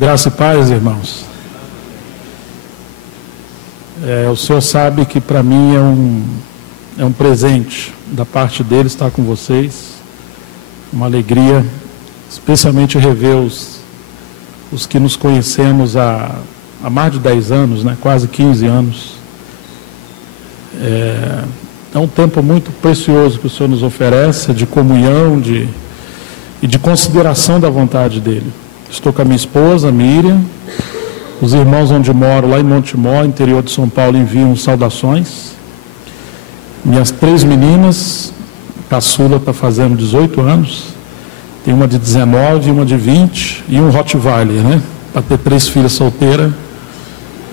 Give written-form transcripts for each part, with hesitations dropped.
Graça e paz, irmãos. O Senhor sabe que para mim é um presente da parte dele estar com vocês, uma alegria, especialmente rever os que nos conhecemos há mais de 10 anos, né? Quase 15 anos. É um tempo muito precioso que o Senhor nos oferece, de comunhão e de consideração da vontade dele. Estou com a minha esposa, Miriam. Os irmãos onde moro, lá em Montemor, interior de São Paulo, enviam saudações. Minhas 3 meninas, caçula está fazendo 18 anos, tem uma de 19, uma de 20 e um Rottweiler, né? Para ter 3 filhas solteiras,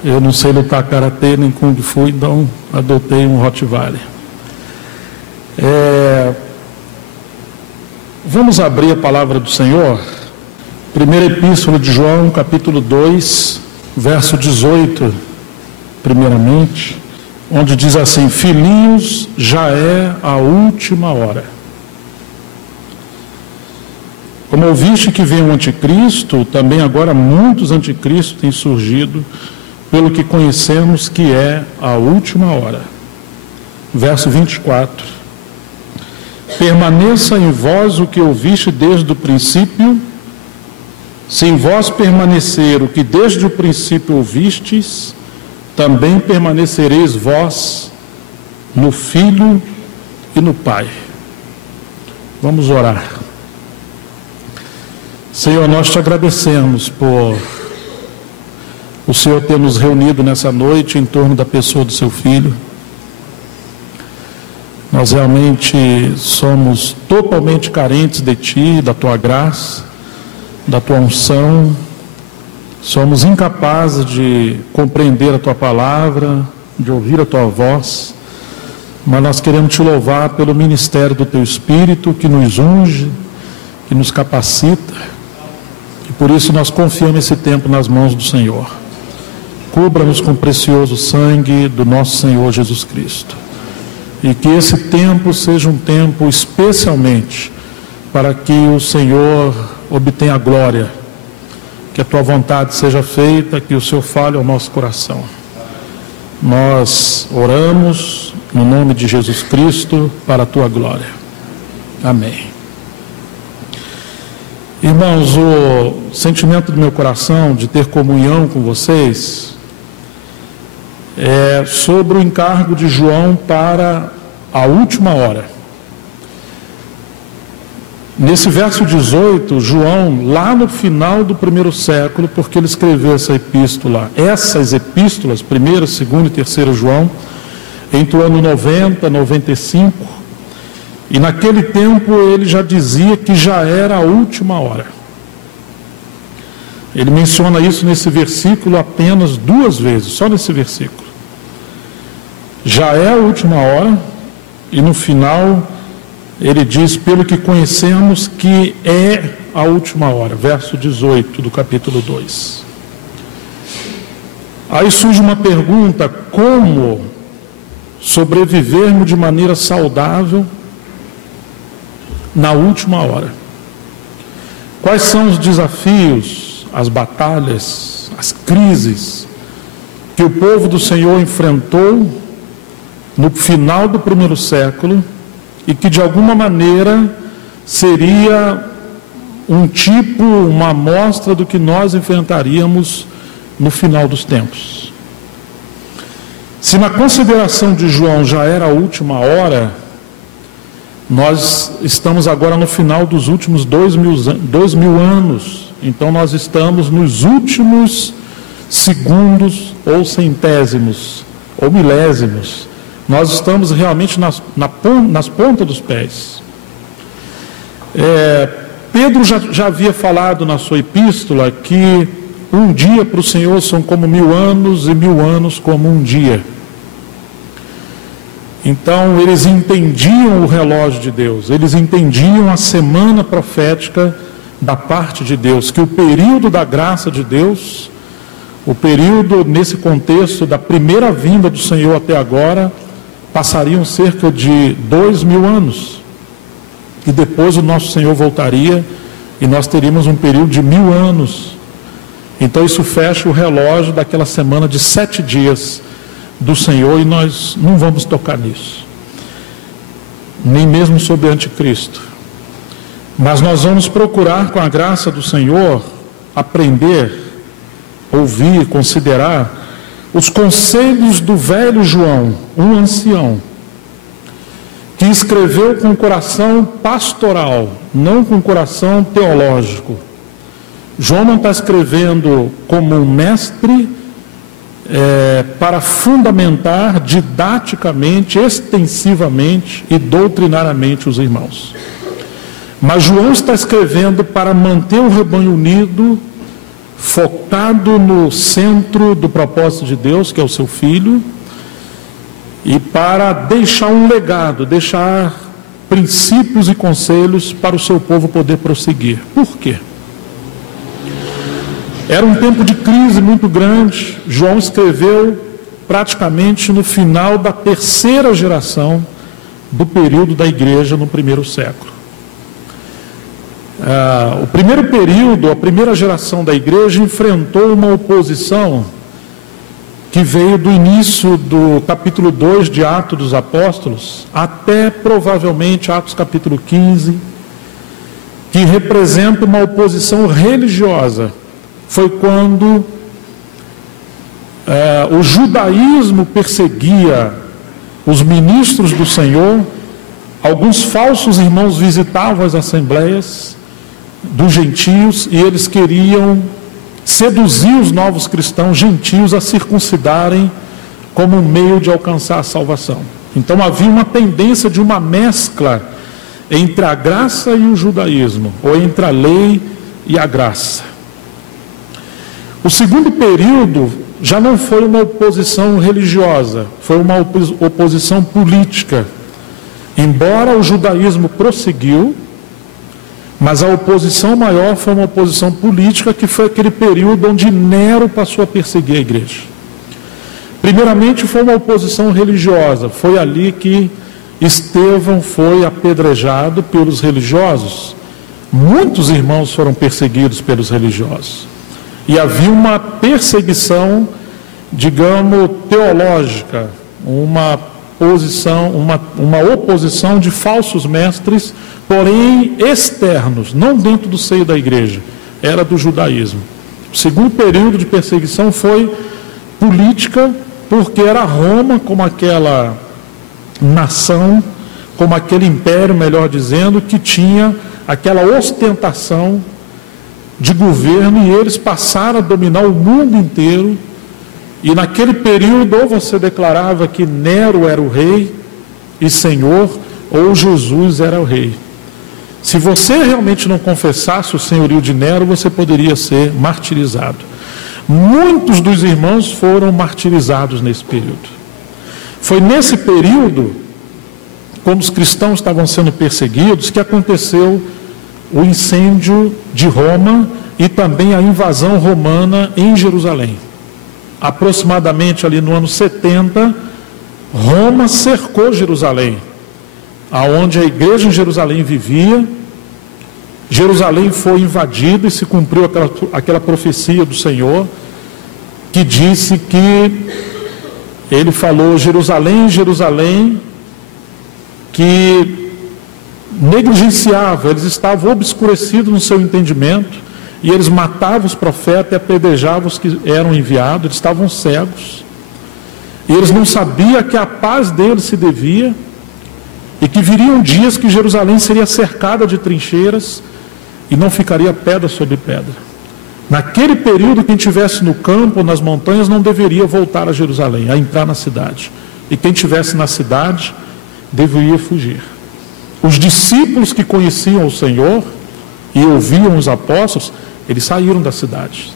eu não sei lutar karatê nem kung fu, então adotei um Rottweiler. Vamos abrir a palavra do Senhor. Primeira Epístola de João, capítulo 2, verso 18, primeiramente, onde diz assim: filhinhos, já é a última hora. Como ouviste que vem o anticristo, também agora muitos anticristos têm surgido, pelo que conhecemos que é a última hora. Verso 24: permaneça em vós o que ouviste desde o princípio. Se em vós permanecer o que desde o princípio ouvistes, também permanecereis vós no Filho e no Pai. Vamos orar. Senhor, nós te agradecemos por o Senhor ter nos reunido nessa noite em torno da pessoa do seu Filho. Nós realmente somos totalmente carentes de Ti, da Tua graça, da Tua unção. Somos incapazes de compreender a Tua palavra, de ouvir a Tua voz, mas nós queremos Te louvar pelo ministério do Teu Espírito, que nos unge, que nos capacita, e por isso nós confiamos esse tempo nas mãos do Senhor. Cubra-nos com o precioso sangue do nosso Senhor Jesus Cristo, e que esse tempo seja um tempo especialmente para que o Senhor obtenha a glória, que a Tua vontade seja feita, que o Senhor fale ao nosso coração. Nós oramos no nome de Jesus Cristo para a Tua glória. Amém. Irmãos, o sentimento do meu coração de ter comunhão com vocês é sobre o encargo de João para a última hora. Nesse verso 18, João, lá no final do primeiro século, porque ele escreveu essa epístola, essas epístolas, 1º, 2º e 3º João, entre o ano 90, 95, e naquele tempo ele já dizia que já era a última hora. Ele menciona isso nesse versículo apenas 2 vezes, só nesse versículo. Já é a última hora, e no final ele diz, pelo que conhecemos que é a última hora, verso 18 do capítulo 2. Aí surge uma pergunta: como sobrevivermos de maneira saudável na última hora? Quais são os desafios, as batalhas, as crises que o povo do Senhor enfrentou no final do primeiro século, e que de alguma maneira seria uma amostra do que nós enfrentaríamos no final dos tempos? Se na consideração de João já era a última hora, nós estamos agora no final dos últimos 2000 anos, então nós estamos nos últimos segundos ou centésimos ou milésimos. Nós estamos realmente nas pontas dos pés. Pedro já havia falado na sua epístola que um dia para o Senhor são como 1000 anos e 1000 anos como um dia. Então eles entendiam o relógio de Deus, eles entendiam a semana profética da parte de Deus, que o período da graça de Deus, o período nesse contexto da primeira vinda do Senhor até agora, passariam cerca de 2000 anos, e depois o nosso Senhor voltaria e nós teríamos um período de 1000 anos. Então isso fecha o relógio daquela semana de 7 dias do Senhor, e nós não vamos tocar nisso, nem mesmo sobre o anticristo. Mas nós vamos procurar, com a graça do Senhor, aprender, ouvir, considerar os conselhos do velho João, um ancião, que escreveu com coração pastoral, não com coração teológico. João não está escrevendo como um mestre para fundamentar didaticamente, extensivamente e doutrinariamente os irmãos. Mas João está escrevendo para manter o rebanho unido, focado no centro do propósito de Deus, que é o seu Filho, e para deixar um legado, deixar princípios e conselhos para o seu povo poder prosseguir. Por quê? Era um tempo de crise muito grande. João escreveu praticamente no final da 3ª geração do período da igreja no 1º século. O primeiro período, a primeira geração da igreja enfrentou uma oposição que veio do início do capítulo 2 de Atos dos Apóstolos até provavelmente Atos capítulo 15, que representa uma oposição religiosa. Foi quando o judaísmo perseguia os ministros do Senhor. Alguns falsos irmãos visitavam as assembleias dos gentios e eles queriam seduzir os novos cristãos gentios a circuncidarem como um meio de alcançar a salvação. Então havia uma tendência de uma mescla entre a graça e o judaísmo, ou entre a lei e a graça. O segundo período já não foi uma oposição religiosa, foi uma oposição política. Embora o judaísmo prosseguiu, mas a oposição maior foi uma oposição política, que foi aquele período onde Nero passou a perseguir a igreja. Primeiramente foi uma oposição religiosa, foi ali que Estevão foi apedrejado pelos religiosos. Muitos irmãos foram perseguidos pelos religiosos. E havia uma perseguição, digamos, teológica, uma oposição de falsos mestres, porém externos, não dentro do seio da igreja, era do judaísmo. O segundo período de perseguição foi política, porque era Roma como aquela nação, como aquele império, melhor dizendo, que tinha aquela ostentação de governo, e eles passaram a dominar o mundo inteiro. E naquele período, ou você declarava que Nero era o rei e senhor, ou Jesus era o rei. Se você realmente não confessasse o senhorio de Nero, você poderia ser martirizado. Muitos dos irmãos foram martirizados nesse período. Foi nesse período, quando os cristãos estavam sendo perseguidos, que aconteceu o incêndio de Roma e também a invasão romana em Jerusalém. Aproximadamente ali no ano 70, Roma cercou Jerusalém, aonde a igreja em Jerusalém vivia. Jerusalém foi invadida e se cumpriu aquela profecia do Senhor, que disse que ele falou: Jerusalém, Jerusalém, que negligenciava, eles estavam obscurecidos no seu entendimento, e eles matavam os profetas e apedrejavam os que eram enviados. Eles estavam cegos, e eles não sabiam que a paz deles se devia, e que viriam dias que Jerusalém seria cercada de trincheiras, e não ficaria pedra sobre pedra. Naquele período, quem estivesse no campo ou nas montanhas não deveria voltar a Jerusalém, a entrar na cidade, e quem estivesse na cidade deveria fugir. Os discípulos que conheciam o Senhor e ouviam os apóstolos, eles saíram da cidade,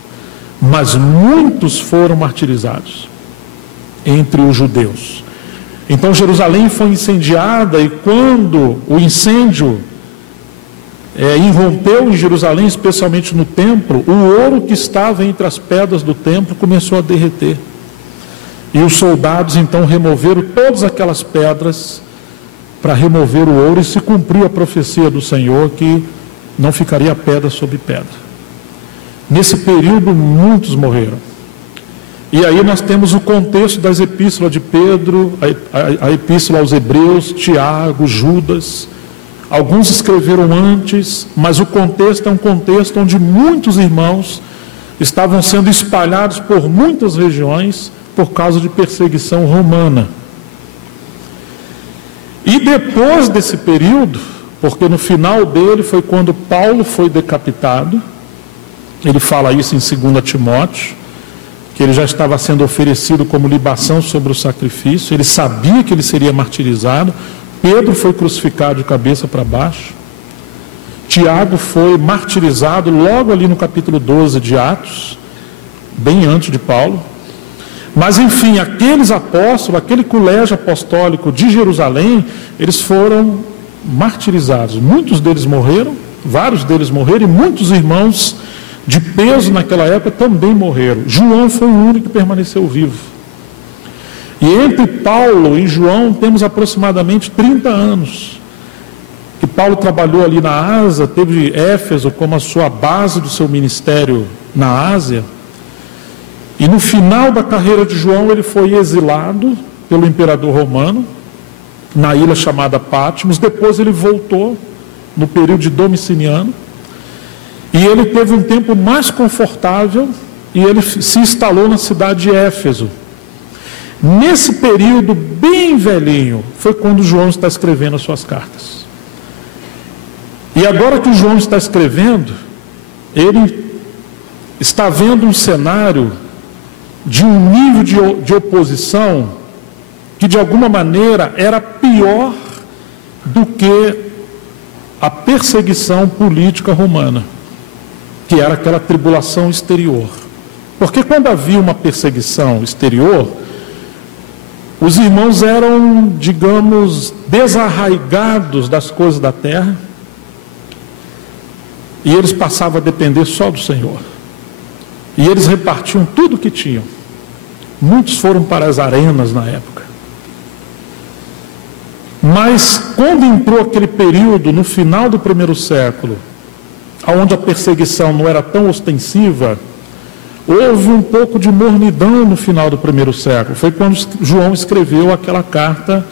mas muitos foram martirizados entre os judeus. Então Jerusalém foi incendiada, e quando o incêndio irrompeu em Jerusalém, especialmente no templo, o ouro que estava entre as pedras do templo começou a derreter, e os soldados então removeram todas aquelas pedras para remover o ouro, e se cumpriu a profecia do Senhor que não ficaria pedra sobre pedra. Nesse período, muitos morreram. E aí nós temos o contexto das epístolas de Pedro, a epístola aos Hebreus, Tiago, Judas. Alguns escreveram antes, mas o contexto é um contexto onde muitos irmãos estavam sendo espalhados por muitas regiões por causa de perseguição romana. E depois desse período, porque no final dele foi quando Paulo foi decapitado, ele fala isso em 2 Timóteo, que ele já estava sendo oferecido como libação sobre o sacrifício, ele sabia que ele seria martirizado. Pedro foi crucificado de cabeça para baixo, Tiago foi martirizado logo ali no capítulo 12 de Atos, bem antes de Paulo. Mas enfim, aqueles apóstolos, aquele colégio apostólico de Jerusalém, eles foram martirizados. Muitos deles morreram, vários deles morreram, e muitos irmãos de peso naquela época também morreram. João foi o único que permaneceu vivo. E entre Paulo e João temos aproximadamente 30 anos. Que Paulo trabalhou ali na Ásia, teve Éfeso como a sua base do seu ministério na Ásia. E no final da carreira de João, ele foi exilado pelo imperador romano, na ilha chamada Patmos. Depois ele voltou, no período de Domiciano, e ele teve um tempo mais confortável, e ele se instalou na cidade de Éfeso. Nesse período bem velhinho, foi quando João está escrevendo as suas cartas. E agora que o João está escrevendo, ele está vendo um cenário de um nível de oposição que de alguma maneira era pior do que a perseguição política romana, que era aquela tribulação exterior. Porque quando havia uma perseguição exterior, os irmãos eram, digamos, desarraigados das coisas da terra, e eles passavam a depender só do Senhor. E eles repartiam tudo o que tinham. Muitos foram para as arenas na época. Mas quando entrou aquele período, no final do primeiro século, onde a perseguição não era tão ostensiva, houve um pouco de mornidão no final do primeiro século. Foi quando João escreveu aquela carta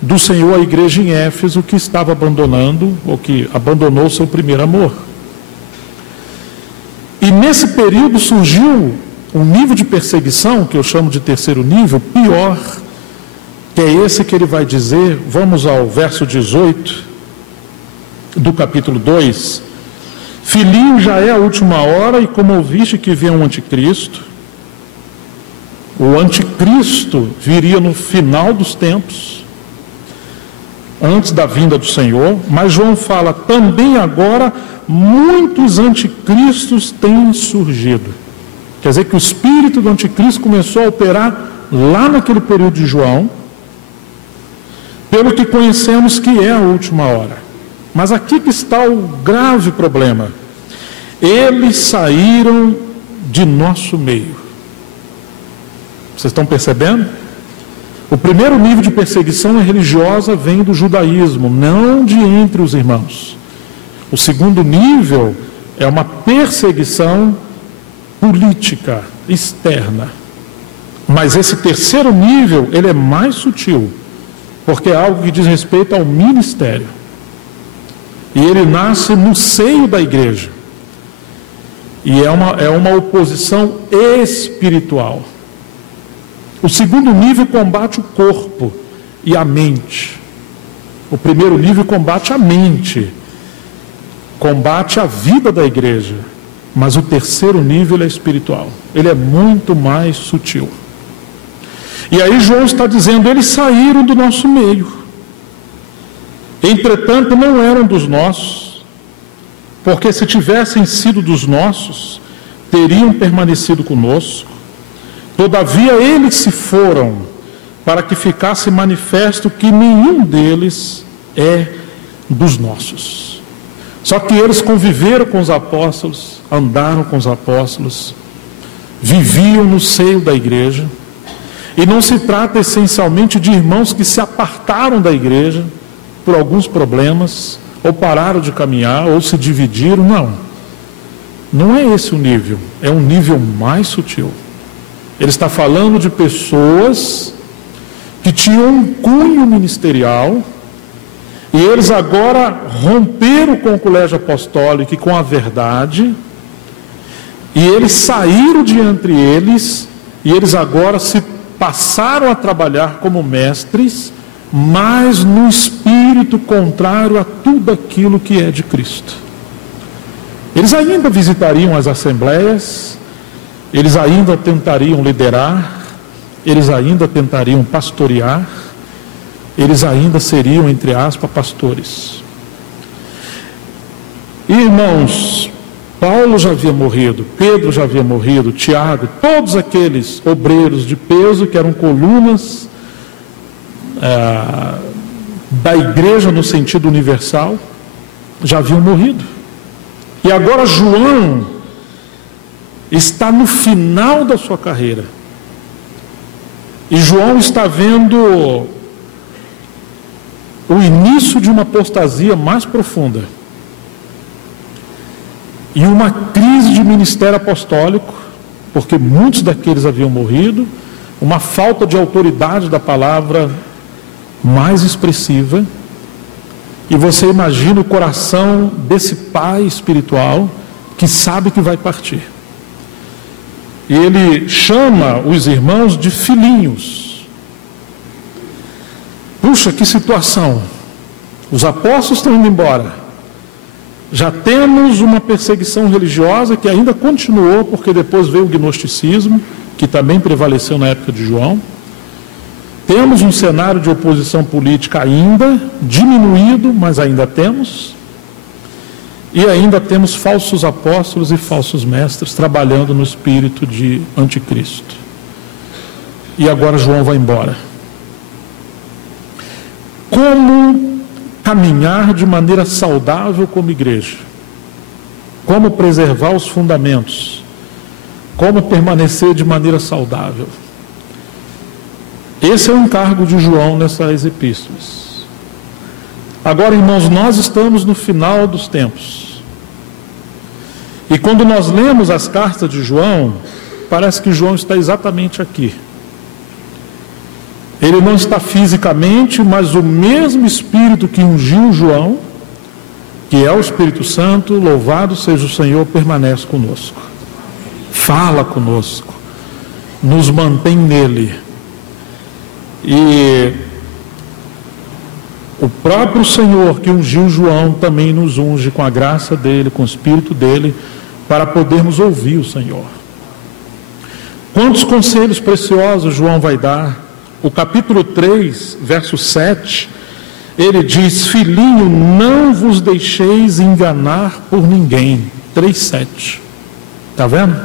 do Senhor à igreja em Éfeso, que estava abandonando, ou que abandonou seu primeiro amor. E nesse período surgiu um nível de perseguição, que eu chamo de terceiro nível, pior, que é esse que ele vai dizer. Vamos ao verso 18 do capítulo 2. Filhinho, já é a última hora, e como ouviste que vem um anticristo, o anticristo viria no final dos tempos, antes da vinda do Senhor. Mas João fala, também agora muitos anticristos têm surgido. Quer dizer que o espírito do anticristo começou a operar lá naquele período de João, pelo que conhecemos que é a última hora. Mas aqui que está o grave problema. Eles saíram de nosso meio. Vocês estão percebendo? O primeiro nível de perseguição religiosa vem do judaísmo, não de entre os irmãos. O segundo nível é uma perseguição política, externa. Mas esse terceiro nível, ele é mais sutil, porque é algo que diz respeito ao ministério. E ele nasce no seio da igreja. E é uma oposição espiritual. O segundo nível combate o corpo e a mente. O primeiro nível combate a mente, combate a vida da igreja. Mas o terceiro nível é espiritual. Ele é muito mais sutil. E aí João está dizendo, eles saíram do nosso meio. Entretanto, não eram dos nossos, porque se tivessem sido dos nossos, teriam permanecido conosco. Todavia, eles se foram, para que ficasse manifesto que nenhum deles é dos nossos. Só que eles conviveram com os apóstolos, andaram com os apóstolos, viviam no seio da igreja, e não se trata essencialmente de irmãos que se apartaram da igreja por alguns problemas, ou pararam de caminhar, ou se dividiram, não. Não é esse o nível, é um nível mais sutil. Ele está falando de pessoas que tinham um cunho ministerial e eles agora romperam com o colégio apostólico e com a verdade, e eles saíram de entre eles, e eles agora se passaram a trabalhar como mestres, mas no espírito contrário a tudo aquilo que é de Cristo. Eles ainda visitariam as assembleias, eles ainda tentariam liderar, eles ainda tentariam pastorear, eles ainda seriam, entre aspas, pastores. E, irmãos, Paulo já havia morrido, Pedro já havia morrido, Tiago, todos aqueles obreiros de peso que eram colunas da igreja no sentido universal, já haviam morrido. E agora João está no final da sua carreira. E João está vendo o início de uma apostasia mais profunda. E uma crise de ministério apostólico, porque muitos daqueles haviam morrido, uma falta de autoridade da palavra mais expressiva. E você imagina o coração desse pai espiritual que sabe que vai partir. E ele chama os irmãos de filhinhos. Puxa, que situação! Os apóstolos estão indo embora. Já temos uma perseguição religiosa que ainda continuou, porque depois veio o gnosticismo, que também prevaleceu na época de João. Temos um cenário de oposição política ainda, diminuído, mas ainda temos. E ainda temos falsos apóstolos e falsos mestres trabalhando no espírito de anticristo. E agora João vai embora. Como caminhar de maneira saudável como igreja? Como preservar os fundamentos? Como permanecer de maneira saudável? Esse é o encargo de João nessas epístolas. Agora, irmãos, nós estamos no final dos tempos. E quando nós lemos as cartas de João, parece que João está exatamente aqui. Ele não está fisicamente, mas o mesmo Espírito que ungiu João, que é o Espírito Santo, louvado seja o Senhor, permanece conosco. Fala conosco. Nos mantém nele. E o próprio Senhor que ungiu João também nos unge com a graça dele, com o Espírito dele, para podermos ouvir o Senhor. Quantos conselhos preciosos João vai dar? O capítulo 3, verso 7, ele diz: filhinho, não vos deixeis enganar por ninguém. 3:7. Está vendo?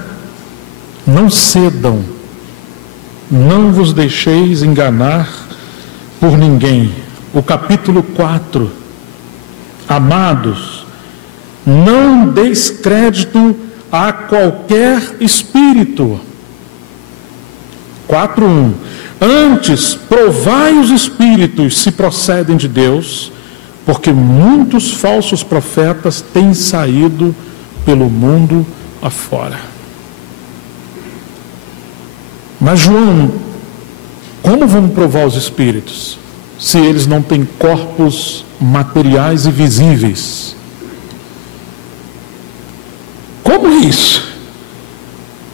Não cedam. Não vos deixeis enganar por ninguém. O capítulo 4. Amados, não deis crédito a qualquer espírito. 4:1. Antes, provai os espíritos se procedem de Deus, porque muitos falsos profetas têm saído pelo mundo afora. Mas João, como vamos provar os espíritos, se eles não têm corpos materiais e visíveis? Como é isso?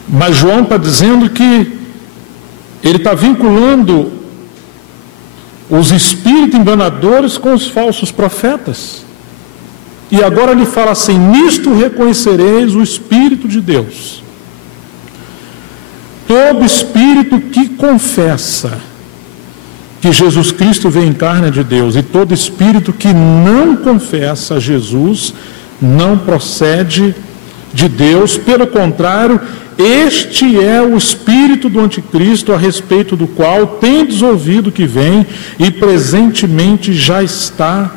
Mas João está dizendo que ele está vinculando os espíritos enganadores com os falsos profetas. E agora ele fala assim: nisto reconhecereis o Espírito de Deus. Todo espírito que confessa que Jesus Cristo veio em carne de Deus, e todo espírito que não confessa Jesus, não procede de Deus. Pelo contrário, este é o espírito do anticristo, a respeito do qual tendes ouvido que vem e presentemente já está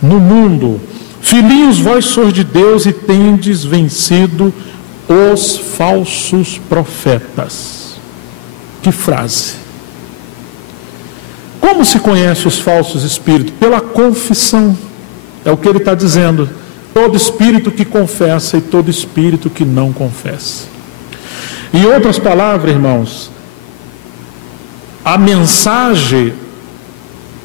no mundo. Filhinhos, vós sois de Deus e tendes vencido os falsos profetas. Que frase! Como se conhece os falsos espíritos? Pela confissão. É o que ele está dizendo. todo espírito que confessa e todo espírito que não confessa. Em outras palavras, irmãos, a mensagem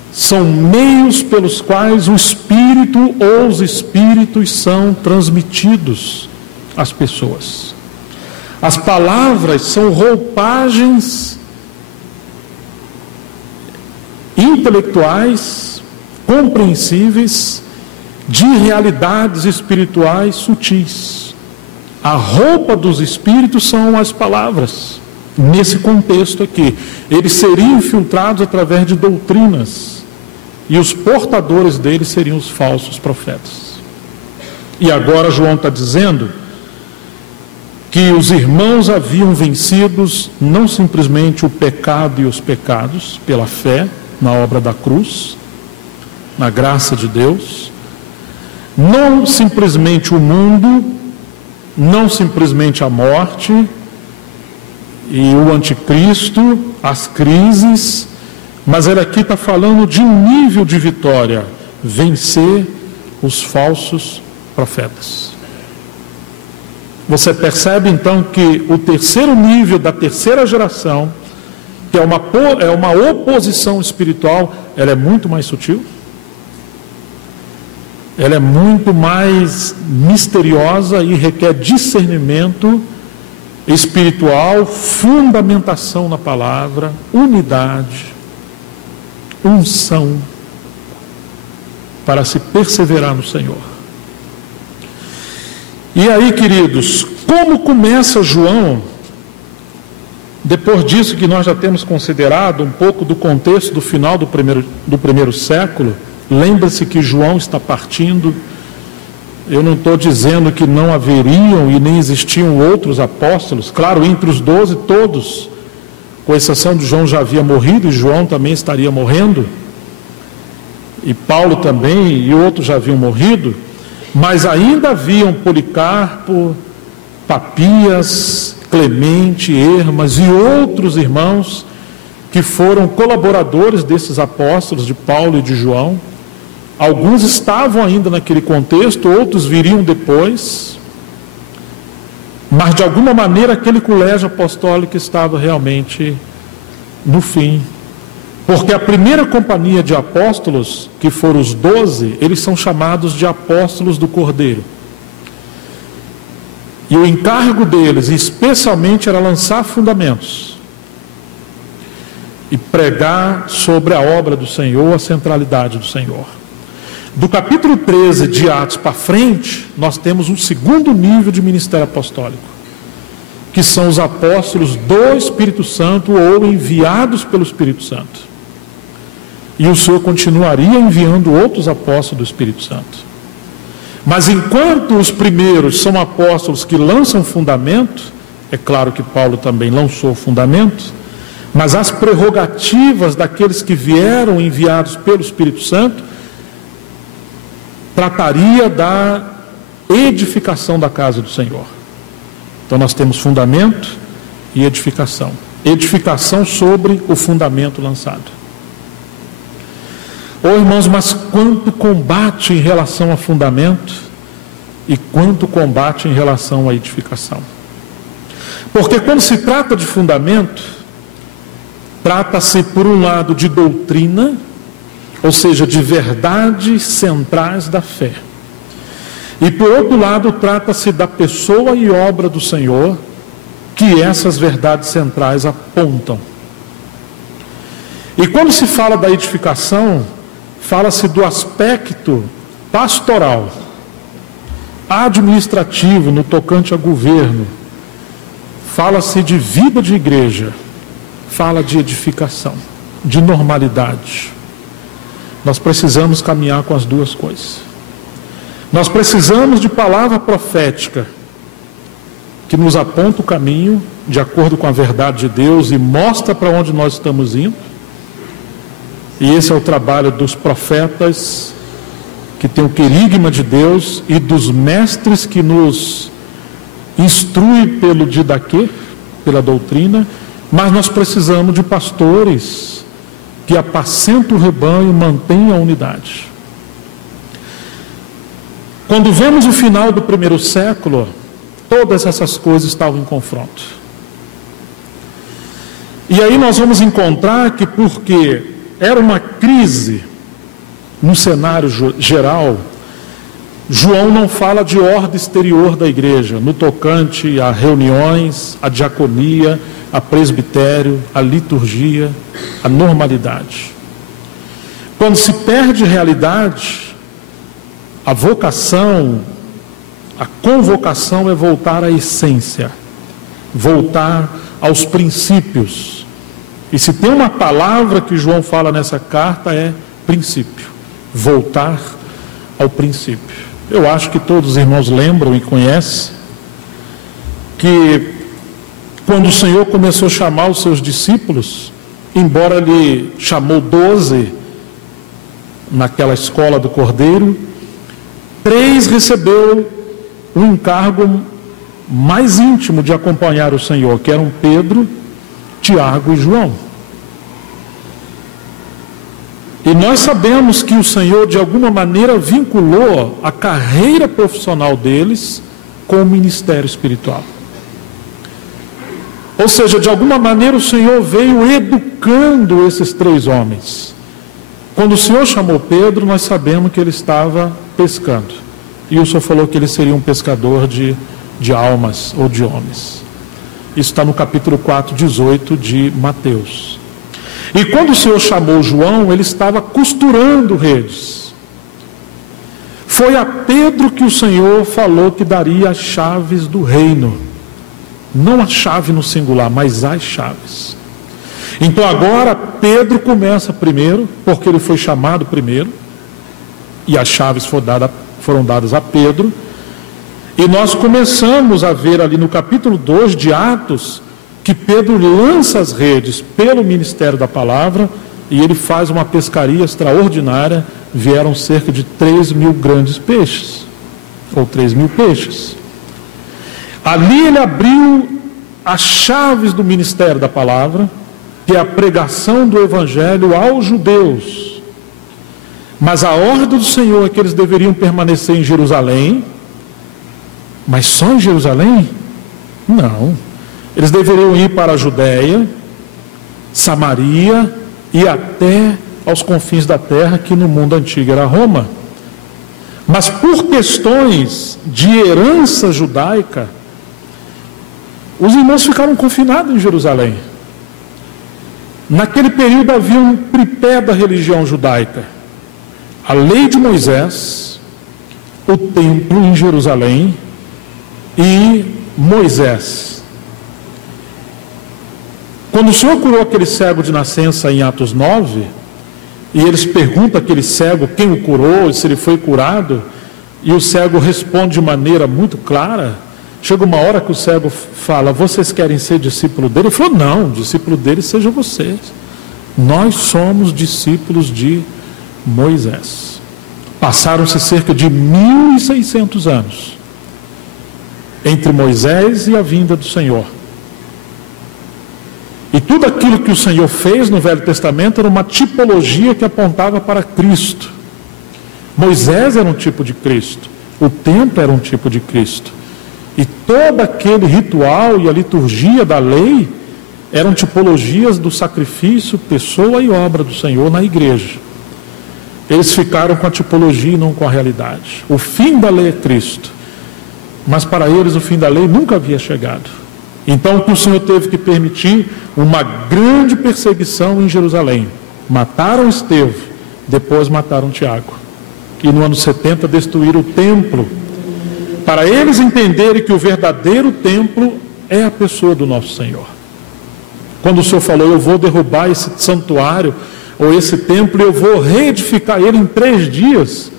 são meios pelos quais o Espírito ou os Espíritos são transmitidos às pessoas. As palavras são roupagens intelectuais, compreensíveis, de realidades espirituais sutis. A roupa dos Espíritos são as palavras. Nesse contexto aqui, eles seriam infiltrados através de doutrinas, e os portadores deles seriam os falsos profetas. E agora João está dizendo que os irmãos haviam vencidos não simplesmente o pecado e os pecados pela fé na obra da cruz, na graça de Deus, não simplesmente o mundo, não simplesmente a morte e o anticristo, as crises, mas ele aqui está falando de um nível de vitória: vencer os falsos profetas. Você percebe então que o terceiro nível da terceira geração, que é uma oposição espiritual, ela é muito mais sutil, ela é muito mais misteriosa e requer discernimento espiritual, fundamentação na palavra, unidade, unção, para se perseverar no Senhor. E aí, queridos, como começa João, depois disso que nós já temos considerado um pouco do contexto do final do primeiro século? Lembre-se que João está partindo. Eu não estou dizendo que não haveriam e nem existiam outros apóstolos. Claro, entre os 12, todos, com exceção de João, já havia morrido, e João também estaria morrendo, e Paulo também, e outros já haviam morrido, mas ainda haviam Policarpo, Papias, Clemente, Hermas e outros irmãos que foram colaboradores desses apóstolos de Paulo e de João. Alguns estavam ainda naquele contexto, outros viriam depois, mas de alguma maneira aquele colégio apostólico estava realmente no fim, porque a primeira companhia de apóstolos, que foram os 12, eles são chamados de apóstolos do Cordeiro, e o encargo deles especialmente era lançar fundamentos e pregar sobre a obra do Senhor, a centralidade do Senhor. Do capítulo 13 de Atos para frente, nós temos um segundo nível de ministério apostólico, que são os apóstolos do Espírito Santo ou enviados pelo Espírito Santo. E o Senhor continuaria enviando outros apóstolos do Espírito Santo. Mas enquanto os primeiros são apóstolos que lançam fundamento, é claro que Paulo também lançou fundamento, mas as prerrogativas daqueles que vieram enviados pelo Espírito Santo trataria da edificação da casa do Senhor. Então nós temos fundamento e edificação. Edificação sobre o fundamento lançado. Irmãos, mas quanto combate em relação a fundamento e quanto combate em relação à edificação. Porque quando se trata de fundamento, trata-se por um lado de doutrina, ou seja, de verdades centrais da fé. E por outro lado, trata-se da pessoa e obra do Senhor, que essas verdades centrais apontam. E quando se fala da edificação, fala-se do aspecto pastoral, administrativo, no tocante a governo. Fala-se de vida de igreja, fala de edificação, de normalidade. Nós precisamos caminhar com as duas coisas. Nós precisamos de palavra profética, que nos aponta o caminho, de acordo com a verdade de Deus, e mostra para onde nós estamos indo. E esse é o trabalho dos profetas, que tem o querigma de Deus, e dos mestres que nos instruem pelo didaquê, pela doutrina. Mas nós precisamos de pastores que apacentam o rebanho e mantenham a unidade. Quando vemos o final do primeiro século, todas essas coisas estavam em confronto. E aí nós vamos encontrar que, porque era uma crise no cenário geral, João não fala de ordem exterior da igreja, no tocante a reuniões, a diaconia, a presbitério, a liturgia, a normalidade. Quando se perde realidade, a vocação, a convocação é voltar à essência, voltar aos princípios. E se tem uma palavra que João fala nessa carta é princípio, voltar ao princípio. Eu acho que todos os irmãos lembram e conhecem que quando o Senhor começou a chamar os seus discípulos, embora Ele chamou 12 naquela escola do Cordeiro, 3 recebeu o encargo mais íntimo de acompanhar o Senhor, que eram Pedro, Tiago e João. E nós sabemos que o Senhor, de alguma maneira, vinculou a carreira profissional deles com o ministério espiritual. Ou seja, de alguma maneira o Senhor veio educando esses 3 homens. Quando o Senhor chamou Pedro, nós sabemos que ele estava pescando. E o Senhor falou que ele seria um pescador de almas ou de homens. Isso está no capítulo 4, 18 de Mateus. E quando o Senhor chamou João, ele estava costurando redes. Foi a Pedro que o Senhor falou que daria as chaves do reino. Não a chave no singular, mas as chaves. Então agora Pedro começa primeiro, porque ele foi chamado primeiro, e as chaves foram dadas a Pedro. E nós começamos a ver ali no capítulo 2 de Atos, que Pedro lança as redes pelo ministério da palavra, e ele faz uma pescaria extraordinária. Vieram cerca de 3.000 grandes peixes, ou 3.000 peixes. Ali ele abriu as chaves do ministério da palavra, que é a pregação do evangelho aos judeus. Mas a ordem do Senhor é que eles deveriam permanecer em Jerusalém. Mas só em Jerusalém? Não. Eles deveriam ir para a Judéia, Samaria e até aos confins da terra, que no mundo antigo era Roma. Mas por questões de herança judaica, os irmãos ficaram confinados em Jerusalém. Naquele período havia um tripé da religião judaica: a lei de Moisés, o templo em Jerusalém e Moisés. Quando o Senhor curou aquele cego de nascença em Atos 9, e eles perguntam àquele cego quem o curou e se ele foi curado, e o cego responde de maneira muito clara. Chega uma hora que o cego fala: vocês querem ser discípulo dele? Ele falou: não, discípulo dele sejam vocês. Nós somos discípulos de Moisés. Passaram-se cerca de 1.600 anos entre Moisés e a vinda do Senhor. E tudo aquilo que o Senhor fez no Velho Testamento era uma tipologia que apontava para Cristo. Moisés era um tipo de Cristo, o templo era um tipo de Cristo. E todo aquele ritual e a liturgia da lei eram tipologias do sacrifício, pessoa e obra do Senhor na igreja. Eles ficaram com a tipologia e não com a realidade. O fim da lei é Cristo, mas para eles o fim da lei nunca havia chegado. Então o Senhor teve que permitir uma grande perseguição em Jerusalém. Mataram Estevão, depois mataram Tiago. E no ano 70 destruíram o templo, para eles entenderem que o verdadeiro templo é a pessoa do nosso Senhor. Quando o Senhor falou: eu vou derrubar esse santuário, ou esse templo, e eu vou reedificar ele em 3 dias,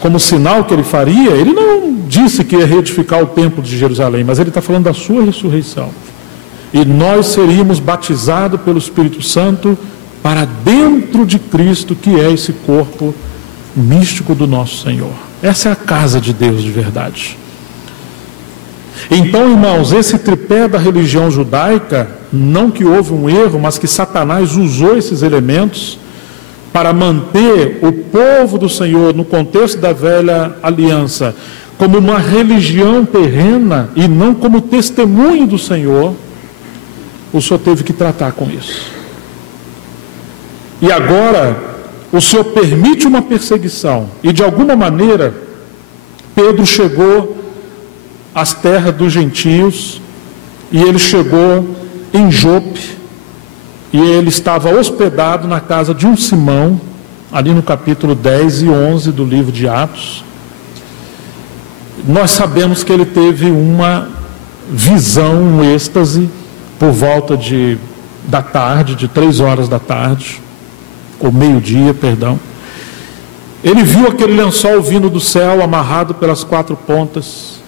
como sinal que ele faria, ele não disse que ia reedificar o templo de Jerusalém, mas ele está falando da sua ressurreição. E nós seríamos batizados pelo Espírito Santo para dentro de Cristo, que é esse corpo místico do nosso Senhor. Essa é a casa de Deus de verdade. Então, irmãos, esse tripé da religião judaica, não que houve um erro, mas que Satanás usou esses elementos para manter o povo do Senhor no contexto da velha aliança como uma religião terrena e não como testemunho do Senhor, o Senhor teve que tratar com isso. E agora, o Senhor permite uma perseguição, e de alguma maneira, Pedro chegou às terras dos gentios, e ele chegou em Jope, e ele estava hospedado na casa de um Simão, ali no capítulo 10 e 11 do livro de Atos. Nós sabemos que ele teve uma visão, um êxtase, por volta da tarde, de 3 horas da tarde, ou meio-dia, perdão. Ele viu aquele lençol vindo do céu, amarrado pelas 4 pontas,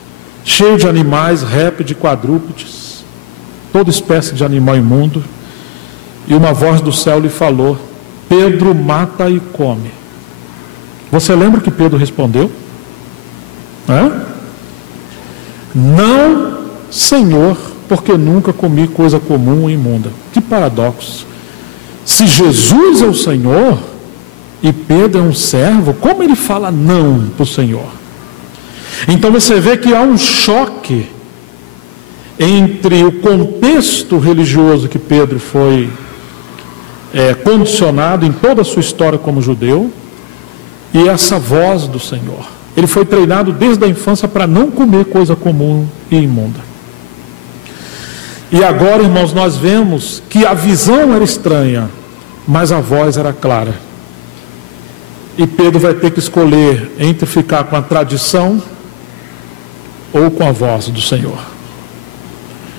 cheio de animais, répteis e quadrúpedes, toda espécie de animal imundo, e uma voz do céu lhe falou: Pedro, mata e come. Você lembra que Pedro respondeu? Não, Senhor, porque nunca comi coisa comum e imunda. Que paradoxo! Se Jesus é o Senhor e Pedro é um servo, como ele fala não para o Senhor? Então você vê que há um choque entre o contexto religioso que Pedro foi condicionado em toda a sua história como judeu e essa voz do Senhor. Ele foi treinado desde a infância para não comer coisa comum e imunda. E agora, irmãos, nós vemos que a visão era estranha, mas a voz era clara. E Pedro vai ter que escolher entre ficar com a tradição ou com a voz do Senhor.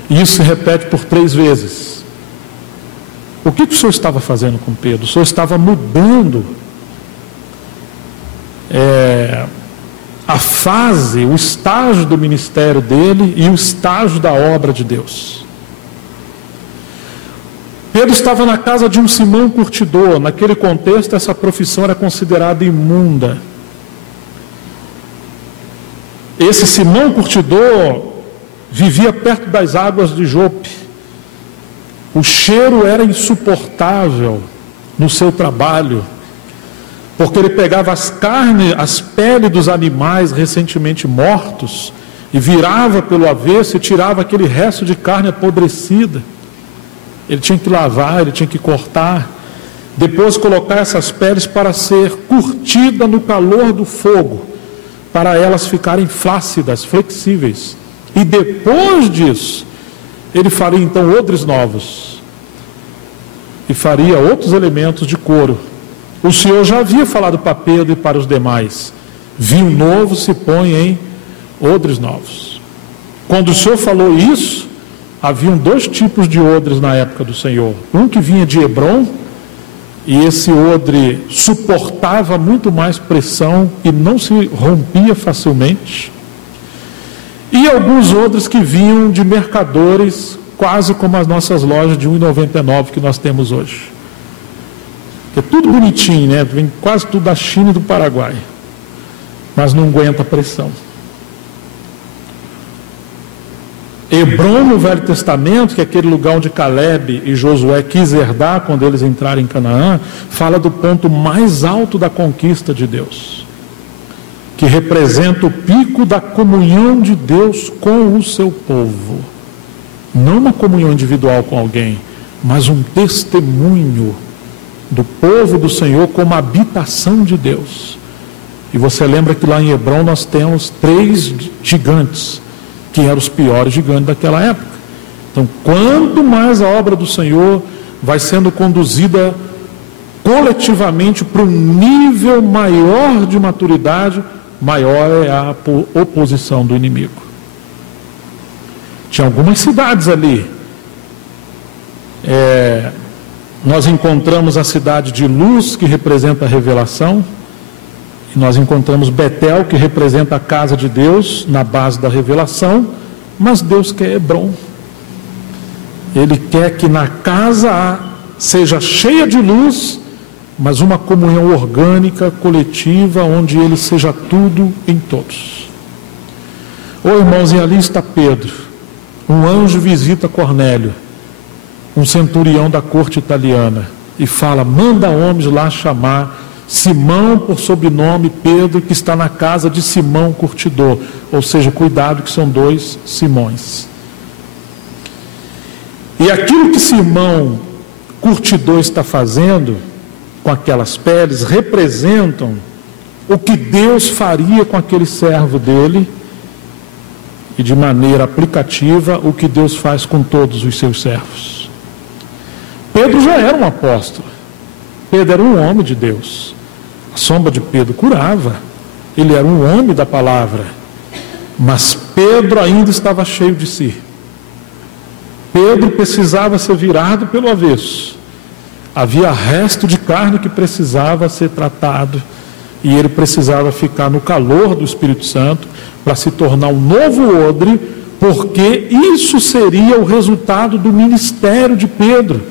E isso se repete por 3 vezes. O que o Senhor estava fazendo com Pedro? O Senhor estava mudando a fase, o estágio do ministério dele e o estágio da obra de Deus. Pedro estava na casa de um Simão curtidor. Naquele contexto, essa profissão era considerada imunda. Esse Simão curtidor vivia perto das águas de Jope. O cheiro era insuportável no seu trabalho, porque ele pegava as peles dos animais recentemente mortos e virava pelo avesso e tirava aquele resto de carne apodrecida. Ele tinha que lavar, ele tinha que cortar, depois colocar essas peles para ser curtida no calor do fogo, para elas ficarem flácidas, flexíveis. E depois disso, ele faria então odres novos e faria outros elementos de couro. O Senhor já havia falado para Pedro e para os demais: vinho novo se põe em odres novos. Quando o Senhor falou isso, haviam 2 tipos de odres na época do Senhor. Um que vinha de Hebrom, e esse odre suportava muito mais pressão e não se rompia facilmente. E alguns odres que vinham de mercadores, quase como as nossas lojas de R$ 1,99 que nós temos hoje. É tudo bonitinho, né? Vem quase tudo da China e do Paraguai, mas não aguenta a pressão. Hebrom, no Velho Testamento, que é aquele lugar onde Caleb e Josué quis herdar quando eles entraram em Canaã, fala do ponto mais alto da conquista de Deus, que representa o pico da comunhão de Deus com o seu povo. Não uma comunhão individual com alguém, mas um testemunho do povo do Senhor como habitação de Deus. E você lembra que lá em Hebrom nós temos 3 gigantes, que eram os piores gigantes daquela época. Então, quanto mais a obra do Senhor vai sendo conduzida coletivamente para um nível maior de maturidade, maior é a oposição do inimigo. Tinha algumas cidades ali. Nós encontramos a cidade de Luz, que representa a revelação, e nós encontramos Betel, que representa a casa de Deus, na base da revelação, mas Deus quer Hebrom. Ele quer que na casa seja cheia de luz, mas uma comunhão orgânica, coletiva, onde ele seja tudo em todos. Irmãos, e ali está Pedro. Um anjo visita Cornélio, um centurião da corte italiana. e fala: manda homens lá chamar Simão, por sobrenome Pedro, que está na casa de Simão curtidor. Ou seja, cuidado que são 2 Simões. E aquilo que Simão curtidor está fazendo com aquelas peles representam o que Deus faria com aquele servo dele, e de maneira aplicativa o que Deus faz com todos os seus servos. Pedro já era um apóstolo, Pedro era um homem de Deus, a sombra de Pedro curava, ele era um homem da palavra, mas Pedro ainda estava cheio de si. Pedro precisava ser virado pelo avesso, havia resto de carne que precisava ser tratado, e ele precisava ficar no calor do Espírito Santo para se tornar um novo odre, porque isso seria o resultado do ministério de Pedro.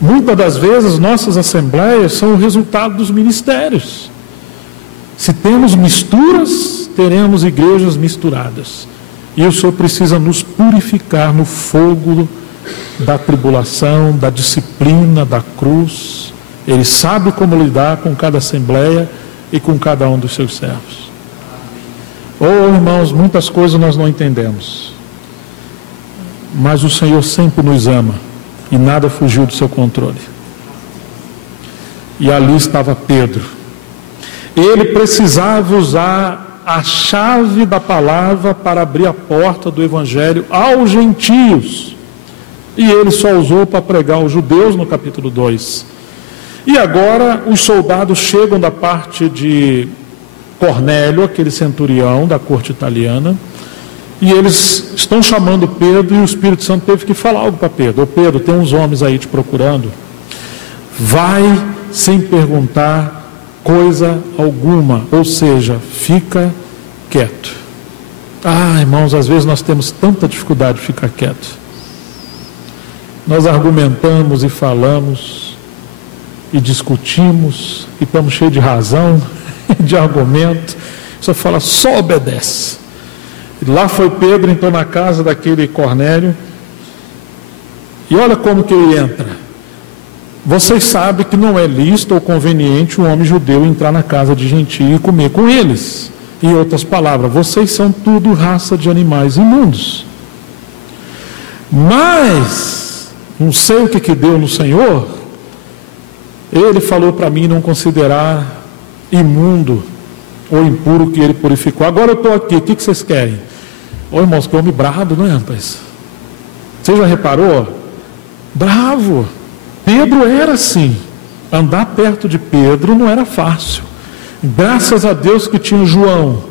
Muitas das vezes nossas assembleias são o resultado dos ministérios. Se temos misturas, teremos igrejas misturadas. E o Senhor precisa nos purificar no fogo da tribulação, da disciplina, da cruz. Ele sabe como lidar com cada assembleia e com cada um dos seus servos. Oh, irmãos, muitas coisas nós não entendemos, mas o Senhor sempre nos ama e nada fugiu do seu controle. E ali estava Pedro. Ele precisava usar a chave da palavra para abrir a porta do evangelho aos gentios, e ele só usou para pregar aos judeus no capítulo 2. E agora os soldados chegam da parte de Cornélio, aquele centurião da corte italiana, e eles estão chamando Pedro, e o Espírito Santo teve que falar algo para Pedro: ô Pedro, tem uns homens aí te procurando, vai sem perguntar coisa alguma, ou seja, fica quieto. Ah, irmãos, às vezes nós temos tanta dificuldade de ficar quieto. Nós argumentamos e falamos e discutimos e estamos cheios de razão, de argumento. Só fala, só obedece. E lá foi Pedro, então, na casa daquele Cornélio, e olha como que ele entra. Vocês sabem que não é lícito ou conveniente um homem judeu entrar na casa de gentio e comer com eles. Em outras palavras, vocês são tudo raça de animais imundos. Mas não sei o que deu no Senhor, ele falou para mim não considerar imundo ou impuro que ele purificou. Agora eu estou aqui, o que vocês querem? Ô irmãos, que homem bravo, não é, rapaz? Você já reparou? Bravo. Pedro era assim. Andar perto de Pedro não era fácil. Graças a Deus que tinha João.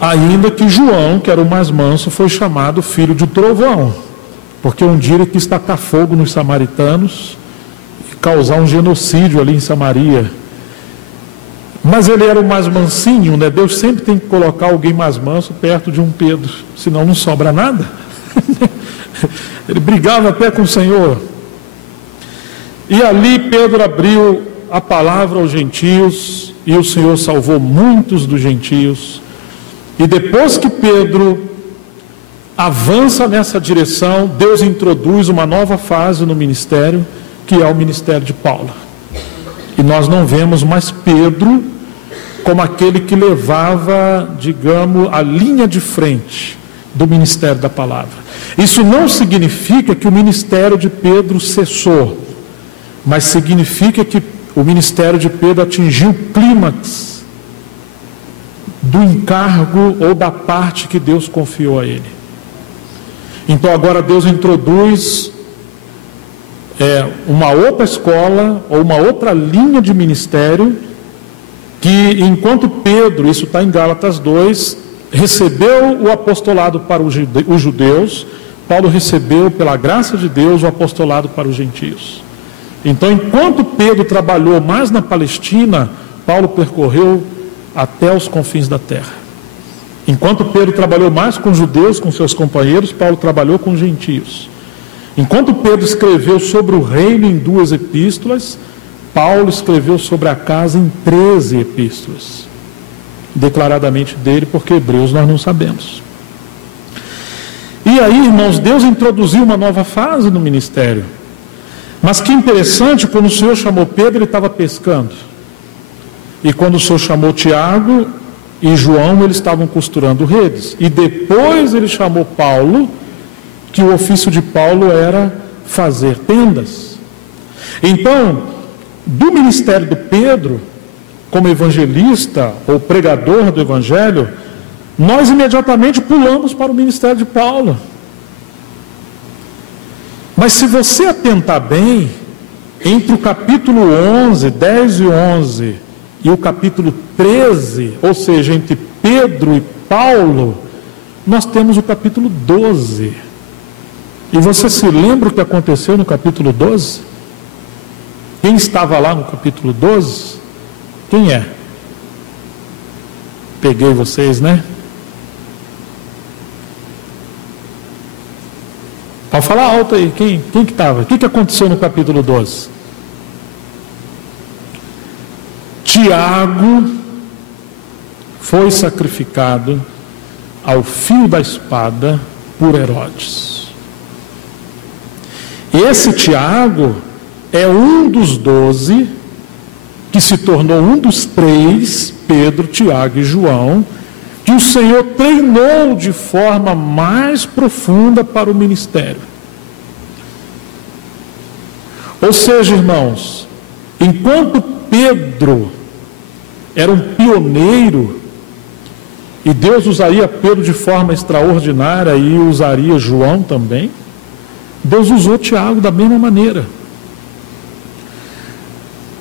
Ainda que João, que era o mais manso, foi chamado filho de trovão, porque um dia ele quis tacar fogo nos samaritanos e causar um genocídio ali em Samaria. Mas ele era o mais mansinho, né? Deus sempre tem que colocar alguém mais manso perto de um Pedro, senão não sobra nada. Ele brigava até com o Senhor. E ali Pedro abriu a palavra aos gentios, e o Senhor salvou muitos dos gentios. E depois que Pedro avança nessa direção, Deus introduz uma nova fase no ministério, que é o ministério de Paulo. E nós não vemos mais Pedro como aquele que levava, digamos, a linha de frente do ministério da palavra. Isso não significa que o ministério de Pedro cessou, mas significa que o ministério de Pedro atingiu o clímax do encargo ou da parte que Deus confiou a ele. Então agora Deus introduz uma outra escola ou uma outra linha de ministério, que enquanto Pedro, isso está em Gálatas 2, recebeu o apostolado para os judeus, Paulo recebeu pela graça de Deus o apostolado para os gentios. Então enquanto Pedro trabalhou mais na Palestina, Paulo percorreu até os confins da terra. Enquanto Pedro trabalhou mais com os judeus, com seus companheiros, Paulo trabalhou com os gentios. Enquanto Pedro escreveu sobre o reino em 2 epístolas, Paulo escreveu sobre a casa em 13 epístolas, declaradamente dele, porque Hebreus nós não sabemos. E E aí, irmãos, Deus introduziu uma nova fase no ministério. Mas que interessante, quando o Senhor chamou Pedro, ele estava pescando. E quando o Senhor chamou Tiago e João, eles estavam costurando redes. E depois ele chamou Paulo, que o ofício de Paulo era fazer tendas. Então, do ministério do Pedro, como evangelista ou pregador do evangelho, nós imediatamente pulamos para o ministério de Paulo. Mas se você atentar bem, entre o capítulo 11, 10 e 11, e o capítulo 13, ou seja, entre Pedro e Paulo, nós temos o capítulo 12. E você se lembra o que aconteceu no capítulo 12? Quem estava lá no capítulo 12? Quem é? Peguei vocês, né? Pode falar alto aí, quem que estava? O que aconteceu no capítulo 12? Tiago foi sacrificado ao fio da espada por Herodes. Esse Tiago é um dos 12 que se tornou um dos 3, Pedro, Tiago e João, que o Senhor treinou de forma mais profunda para o ministério. Ou seja, irmãos, enquanto Pedro era um pioneiro, e Deus usaria Pedro de forma extraordinária e usaria João também, Deus usou Tiago da mesma maneira.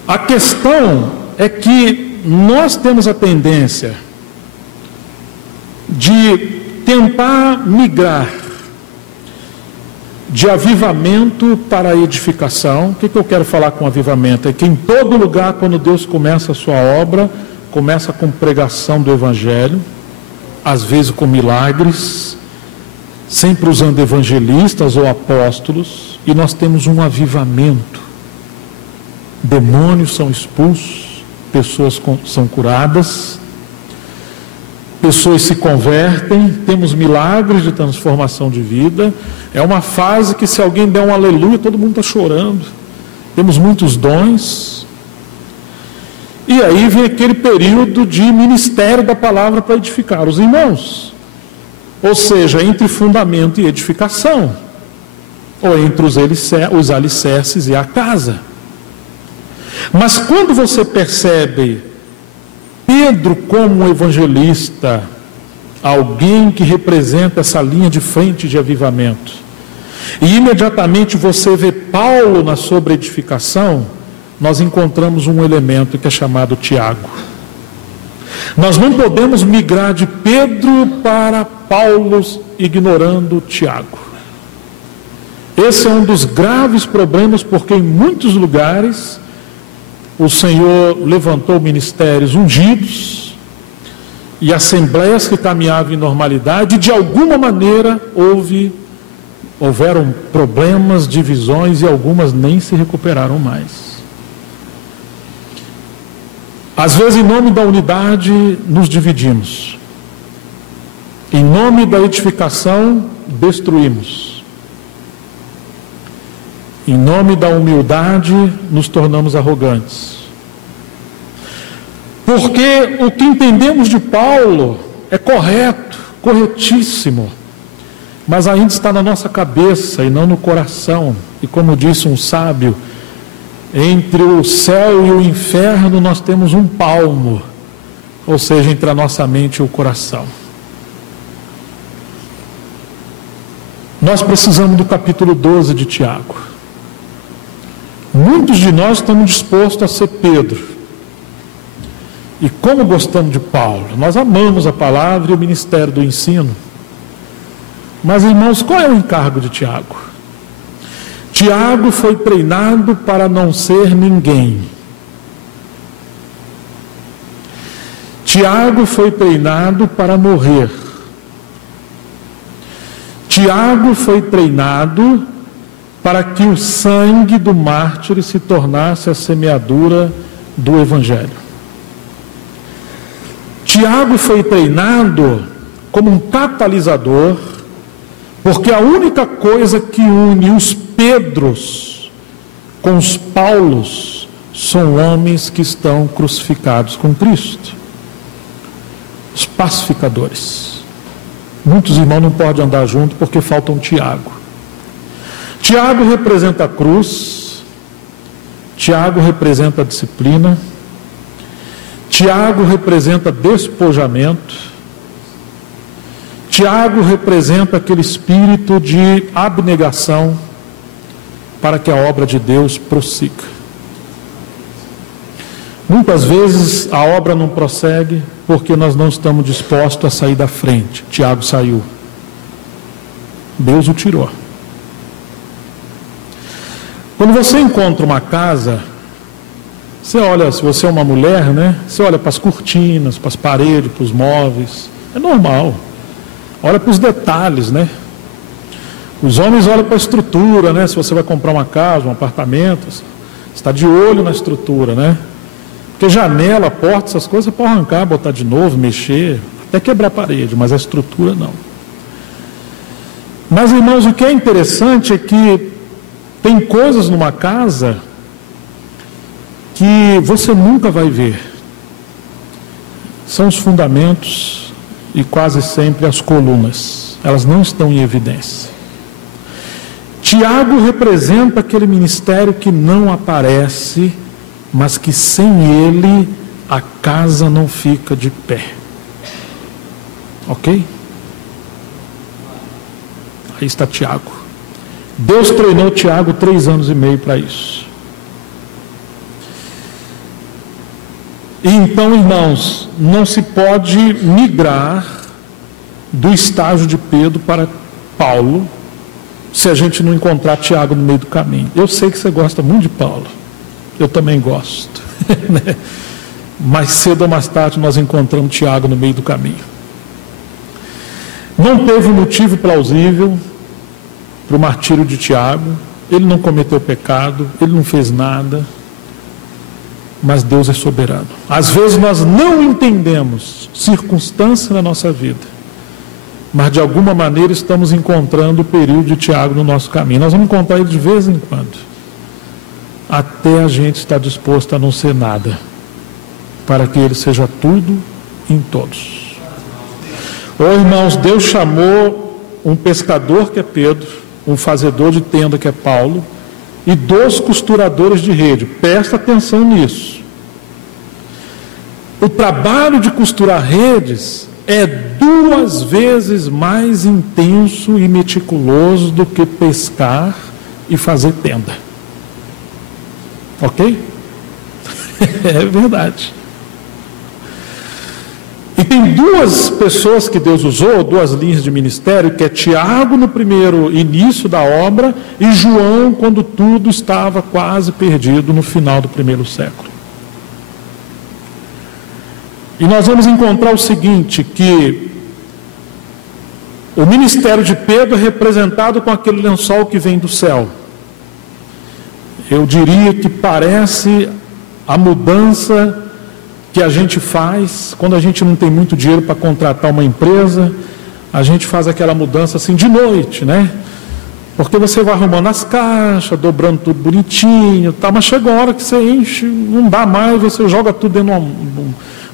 A questão é que nós temos a tendência de tentar migrar de avivamento para edificação. O que eu quero falar com avivamento? É que em todo lugar, quando Deus começa a sua obra, começa com pregação do Evangelho, às vezes com milagres, sempre usando evangelistas ou apóstolos, e nós temos um avivamento. Demônios são expulsos, pessoas são curadas, pessoas se convertem, temos milagres de transformação de vida. É uma fase que, se alguém der um aleluia, todo mundo está chorando. Temos muitos dons. E aí vem aquele período de ministério da palavra para edificar os irmãos. Ou seja, entre fundamento e edificação, ou entre os alicerces e a casa. Mas quando você percebe Pedro como um evangelista, alguém que representa essa linha de frente de avivamento, e imediatamente você vê Paulo na sobreedificação, nós encontramos um elemento que é chamado Tiago. Nós não podemos migrar de Pedro para Paulo ignorando Tiago. Esse é um dos graves problemas, porque em muitos lugares o Senhor levantou ministérios ungidos e assembleias que caminhavam em normalidade, e de alguma maneira houveram problemas, divisões, e algumas nem se recuperaram mais. Às vezes, em nome da unidade, nos dividimos. Em nome da edificação, destruímos. Em nome da humildade, nos tornamos arrogantes. Porque o que entendemos de Paulo é correto, corretíssimo, mas ainda está na nossa cabeça e não no coração. E como disse um sábio, entre o céu e o inferno nós temos um palmo, ou seja, entre a nossa mente e o coração. Nós precisamos do capítulo 12 de Tiago. Muitos de nós estamos dispostos a ser Pedro. E como gostamos de Paulo, nós amamos a palavra e o ministério do ensino. Mas, irmãos, qual é o encargo de Tiago? Tiago foi treinado para não ser ninguém. Tiago foi treinado para morrer. Tiago foi treinado para que o sangue do mártir se tornasse a semeadura do Evangelho. Tiago foi treinado como um catalisador Porque a única coisa que une os Pedros com os Paulos são homens que estão crucificados com Cristo. Os pacificadores. Muitos irmãos não podem andar junto porque falta um Tiago. Tiago representa a cruz, Tiago representa a disciplina, Tiago representa despojamento, Tiago representa aquele espírito de abnegação para que a obra de Deus prossiga. Muitas vezes a obra não prossegue porque nós não estamos dispostos a sair da frente. Tiago saiu. Deus o tirou. Quando você encontra uma casa, você olha, se você é uma mulher, né? Você olha para as cortinas, para as paredes, para os móveis. É normal. Olha para os detalhes, né? Os homens olham para a estrutura, né? Se você vai comprar uma casa, um apartamento, você está de olho na estrutura, né? Porque janela, porta, essas coisas você pode arrancar, botar de novo, mexer, até quebrar a parede, mas a estrutura não. Mas, irmãos, o que é interessante é que tem coisas numa casa que você nunca vai ver. São os fundamentos e quase sempre as colunas. Elas não estão em evidência. Tiago representa aquele ministério que não aparece, mas que sem ele a casa não fica de pé. Ok? Aí está Tiago. Deus treinou Tiago 3 anos e meio para isso. E então, irmãos, não se pode migrar do estágio de Pedro para Paulo se a gente não encontrar Tiago no meio do caminho. Eu sei que você gosta muito de Paulo. Eu também gosto. Mais cedo ou mais tarde nós encontramos Tiago no meio do caminho. Não teve motivo plausível para o martírio de Tiago. Ele não cometeu pecado, ele não fez nada. Mas Deus é soberano. Às vezes nós não entendemos circunstância na nossa vida, mas de alguma maneira estamos encontrando o período de Tiago no nosso caminho. Nós vamos encontrar ele de vez em quando, até a gente estar disposto a não ser nada, para que ele seja tudo em todos. Irmãos, Deus chamou um pescador que é Pedro, um fazedor de tenda que é Paulo, e 2 costuradores de rede. Presta atenção nisso. O trabalho de costurar redes é 2 vezes mais intenso e meticuloso do que pescar e fazer tenda. Ok? É verdade. E tem 2 pessoas que Deus usou, 2 linhas de ministério, que é Tiago no primeiro início da obra e João quando tudo estava quase perdido no final do 1º século. E nós vamos encontrar o seguinte, que o ministério de Pedro é representado com aquele lençol que vem do céu. Eu diria que parece a mudança que a gente faz quando a gente não tem muito dinheiro para contratar uma empresa. A gente faz aquela mudança assim de noite, né? Porque você vai arrumando as caixas, dobrando tudo bonitinho, tá? Mas chega uma hora que você enche, não dá mais, você joga tudo dentro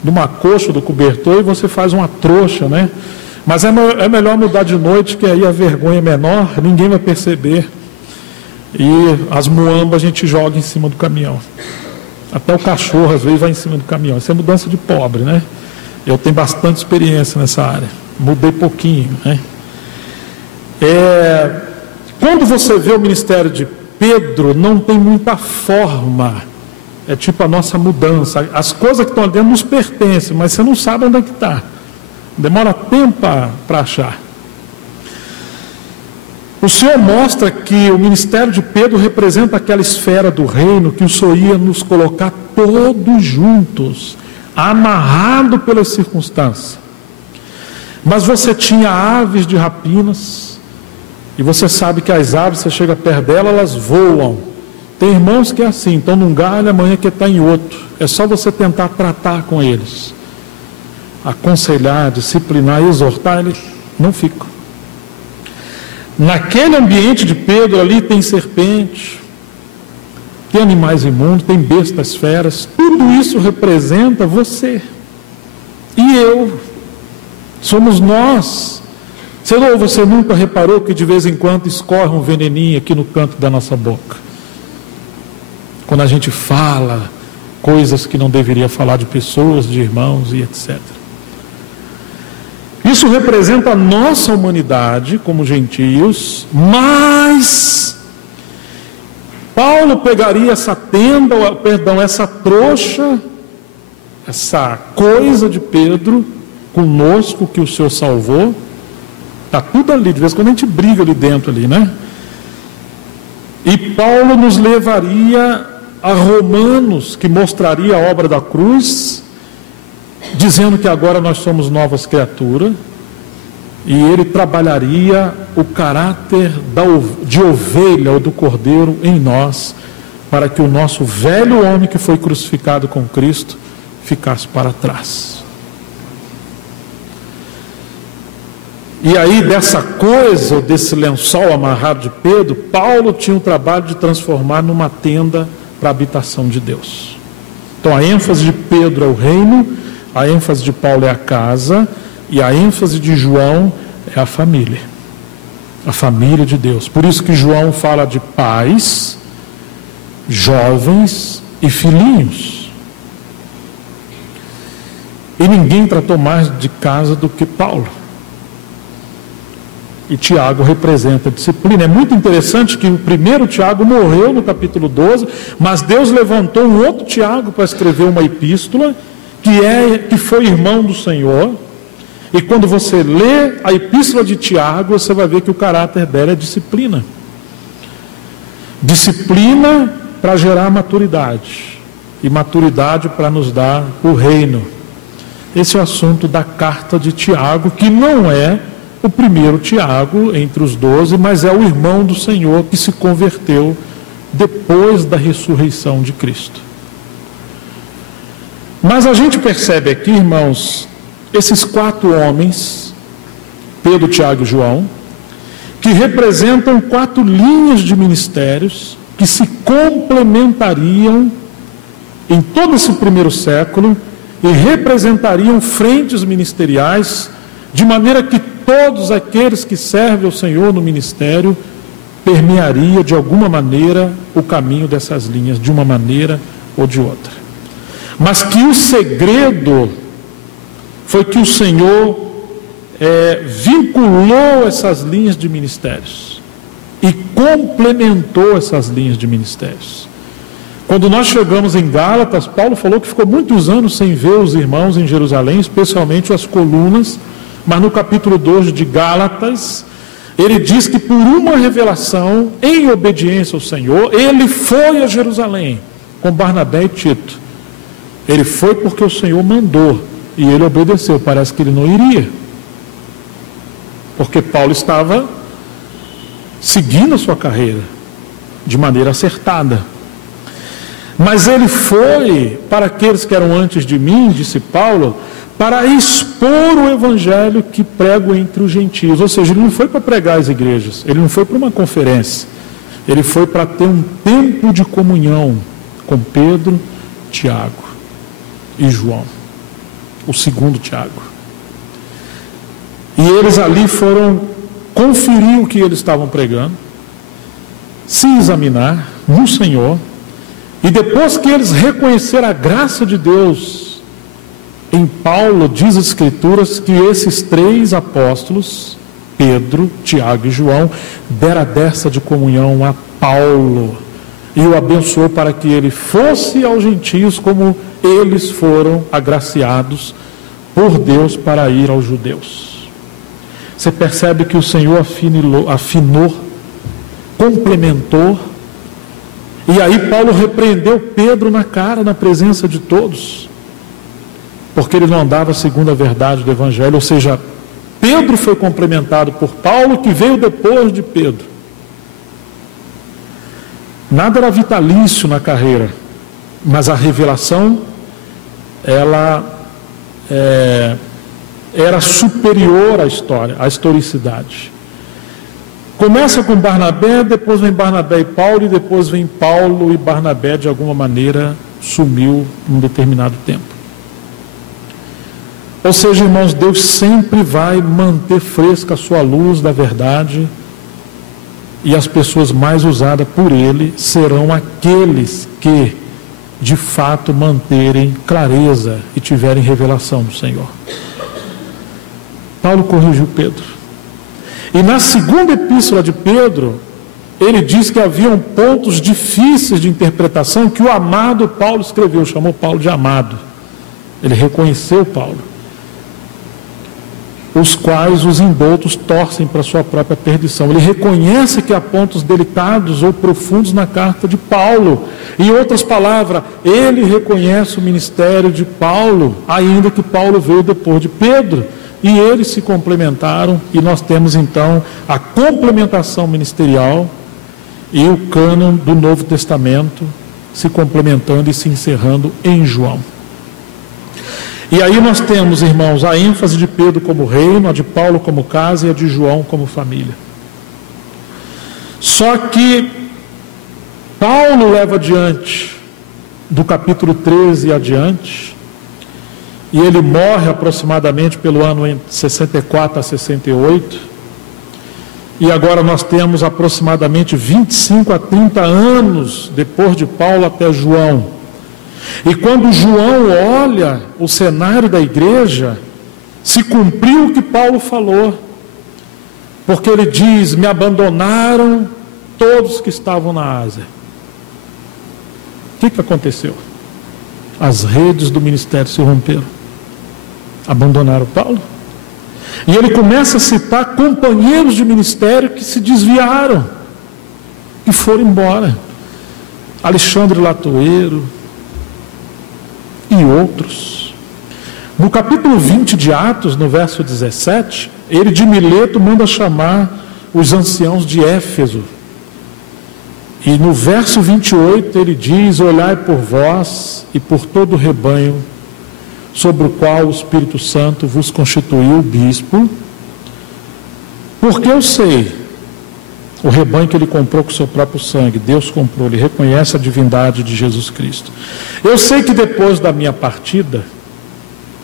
de uma coxa do cobertor e você faz uma trouxa, né? Mas é melhor mudar de noite, que aí a vergonha é menor, ninguém vai perceber. E as muambas a gente joga em cima do caminhão. Até o cachorro às vezes vai em cima do caminhão. Isso é mudança de pobre, né? Eu tenho bastante experiência nessa área. Mudei pouquinho, né? Quando você vê o ministério de Pedro, não tem muita forma. É tipo a nossa mudança. As coisas que estão ali dentro nos pertencem, mas você não sabe onde é que está. Demora tempo para achar. O Senhor mostra que o ministério de Pedro representa aquela esfera do reino que o Senhor ia nos colocar todos juntos, amarrado pelas circunstâncias. Mas você tinha aves de rapinas, e você sabe que as aves, você chega perto delas, elas voam. Tem irmãos que é assim, estão num galho, amanhã que está em outro. É só você tentar tratar com eles, aconselhar, disciplinar, exortar, eles não ficam. naquele ambiente de Pedro ali tem serpente, tem animais imundos, tem bestas feras, tudo isso representa você e eu, somos nós. Você nunca reparou que de vez em quando escorre um veneninho aqui no canto da nossa boca? Quando a gente fala coisas que não deveria falar de pessoas, de irmãos e etc. Isso representa a nossa humanidade como gentios, mas Paulo pegaria essa tenda, essa trouxa, essa coisa de Pedro conosco que o Senhor salvou. Está tudo ali, de vez em quando a gente briga ali dentro, ali, né? E Paulo nos levaria a Romanos, que mostraria a obra da cruz, dizendo que agora nós somos novas criaturas, e ele trabalharia o caráter de ovelha ou do cordeiro em nós, para que o nosso velho homem que foi crucificado com Cristo ficasse para trás. E aí dessa coisa, desse lençol amarrado de Pedro, Paulo tinha o trabalho de transformar numa tenda para a habitação de Deus. Então a ênfase de Pedro é o reino, a ênfase de Paulo é a casa, e a ênfase de João é a família de Deus. Por isso que João fala de pais, jovens e filhinhos. E ninguém tratou mais de casa do que Paulo. E Tiago representa a disciplina. É muito interessante que o primeiro Tiago morreu no capítulo 12, mas Deus levantou um outro Tiago para escrever uma epístola, que foi irmão do Senhor. E quando você lê a epístola de Tiago, você vai ver que o caráter dela é disciplina. Disciplina para gerar maturidade, e maturidade para nos dar o reino. Esse é o assunto da carta de Tiago, que não é o primeiro Tiago entre os 12, mas é o irmão do Senhor que se converteu depois da ressurreição de Cristo. Mas a gente percebe aqui, irmãos, esses 4 homens, Pedro, Tiago e João, que representam 4 linhas de ministérios que se complementariam em todo esse primeiro século e representariam frentes ministeriais, de maneira que todos aqueles que servem ao Senhor no ministério permearia de alguma maneira o caminho dessas linhas, de uma maneira ou de outra. Mas que o segredo foi que o Senhor vinculou essas linhas de ministérios e complementou essas linhas de ministérios. Quando nós chegamos em Gálatas, Paulo falou que ficou muitos anos sem ver os irmãos em Jerusalém, especialmente as colunas. Mas no capítulo 2 de Gálatas, ele diz que por uma revelação, em obediência ao Senhor, ele foi a Jerusalém, com Barnabé e Tito. Ele foi porque o Senhor mandou, e ele obedeceu. Parece que ele não iria, porque Paulo estava seguindo a sua carreira, de maneira acertada. Mas ele foi para aqueles que eram antes de mim, disse Paulo, para expor o evangelho que prego entre os gentios. Ou seja, ele não foi para pregar as igrejas, ele não foi para uma conferência, ele foi para ter um tempo de comunhão com Pedro, Tiago e João, o segundo Tiago. E eles ali foram conferir o que eles estavam pregando, se examinar no Senhor, e depois que eles reconheceram a graça de Deus em Paulo, diz as Escrituras que esses 3 apóstolos, Pedro, Tiago e João, deram a desta de comunhão a Paulo e o abençoou para que ele fosse aos gentios como eles foram agraciados por Deus para ir aos judeus. Você percebe que o Senhor afinou, complementou, e aí Paulo repreendeu Pedro na cara, na presença de todos, porque ele não andava segundo a verdade do Evangelho. Ou seja, Pedro foi complementado por Paulo, que veio depois de Pedro. Nada era vitalício na carreira, mas a revelação, ela era superior à história, à historicidade. Começa com Barnabé, depois vem Barnabé e Paulo, e depois vem Paulo e Barnabé, de alguma maneira, sumiu num determinado tempo. Ou seja, irmãos, Deus sempre vai manter fresca a sua luz da verdade, e as pessoas mais usadas por Ele serão aqueles que, de fato, manterem clareza e tiverem revelação do Senhor. Paulo corrigiu Pedro. E na segunda epístola de Pedro, ele diz que haviam pontos difíceis de interpretação que o amado Paulo escreveu, chamou Paulo de amado. Ele reconheceu Paulo, os quais os indoutos torcem para a sua própria perdição. Ele reconhece que há pontos delicados ou profundos na carta de Paulo. Em outras palavras, ele reconhece o ministério de Paulo, ainda que Paulo veio depois de Pedro. E eles se complementaram, e nós temos então a complementação ministerial e o cânon do Novo Testamento se complementando e se encerrando em João. E aí nós temos, irmãos, a ênfase de Pedro como reino, a de Paulo como casa e a de João como família. Só que Paulo leva adiante, do capítulo 13 adiante, e ele morre aproximadamente pelo ano entre 64 a 68, e agora nós temos aproximadamente 25 a 30 anos depois de Paulo até João. E quando João olha o cenário da igreja, se cumpriu o que Paulo falou, porque ele diz: me abandonaram todos que estavam na Ásia. O que aconteceu? As redes do ministério se romperam, abandonaram Paulo. E ele começa a citar companheiros de ministério que se desviaram e foram embora. Alexandre Latoeiro e outros. No capítulo 20 de Atos, no verso 17, ele de Mileto manda chamar os anciãos de Éfeso. E no verso 28 ele diz: olhai por vós e por todo o rebanho sobre o qual o Espírito Santo vos constituiu bispo, porque eu sei, o rebanho que ele comprou com o seu próprio sangue, Deus comprou, ele reconhece a divindade de Jesus Cristo. Eu sei que depois da minha partida,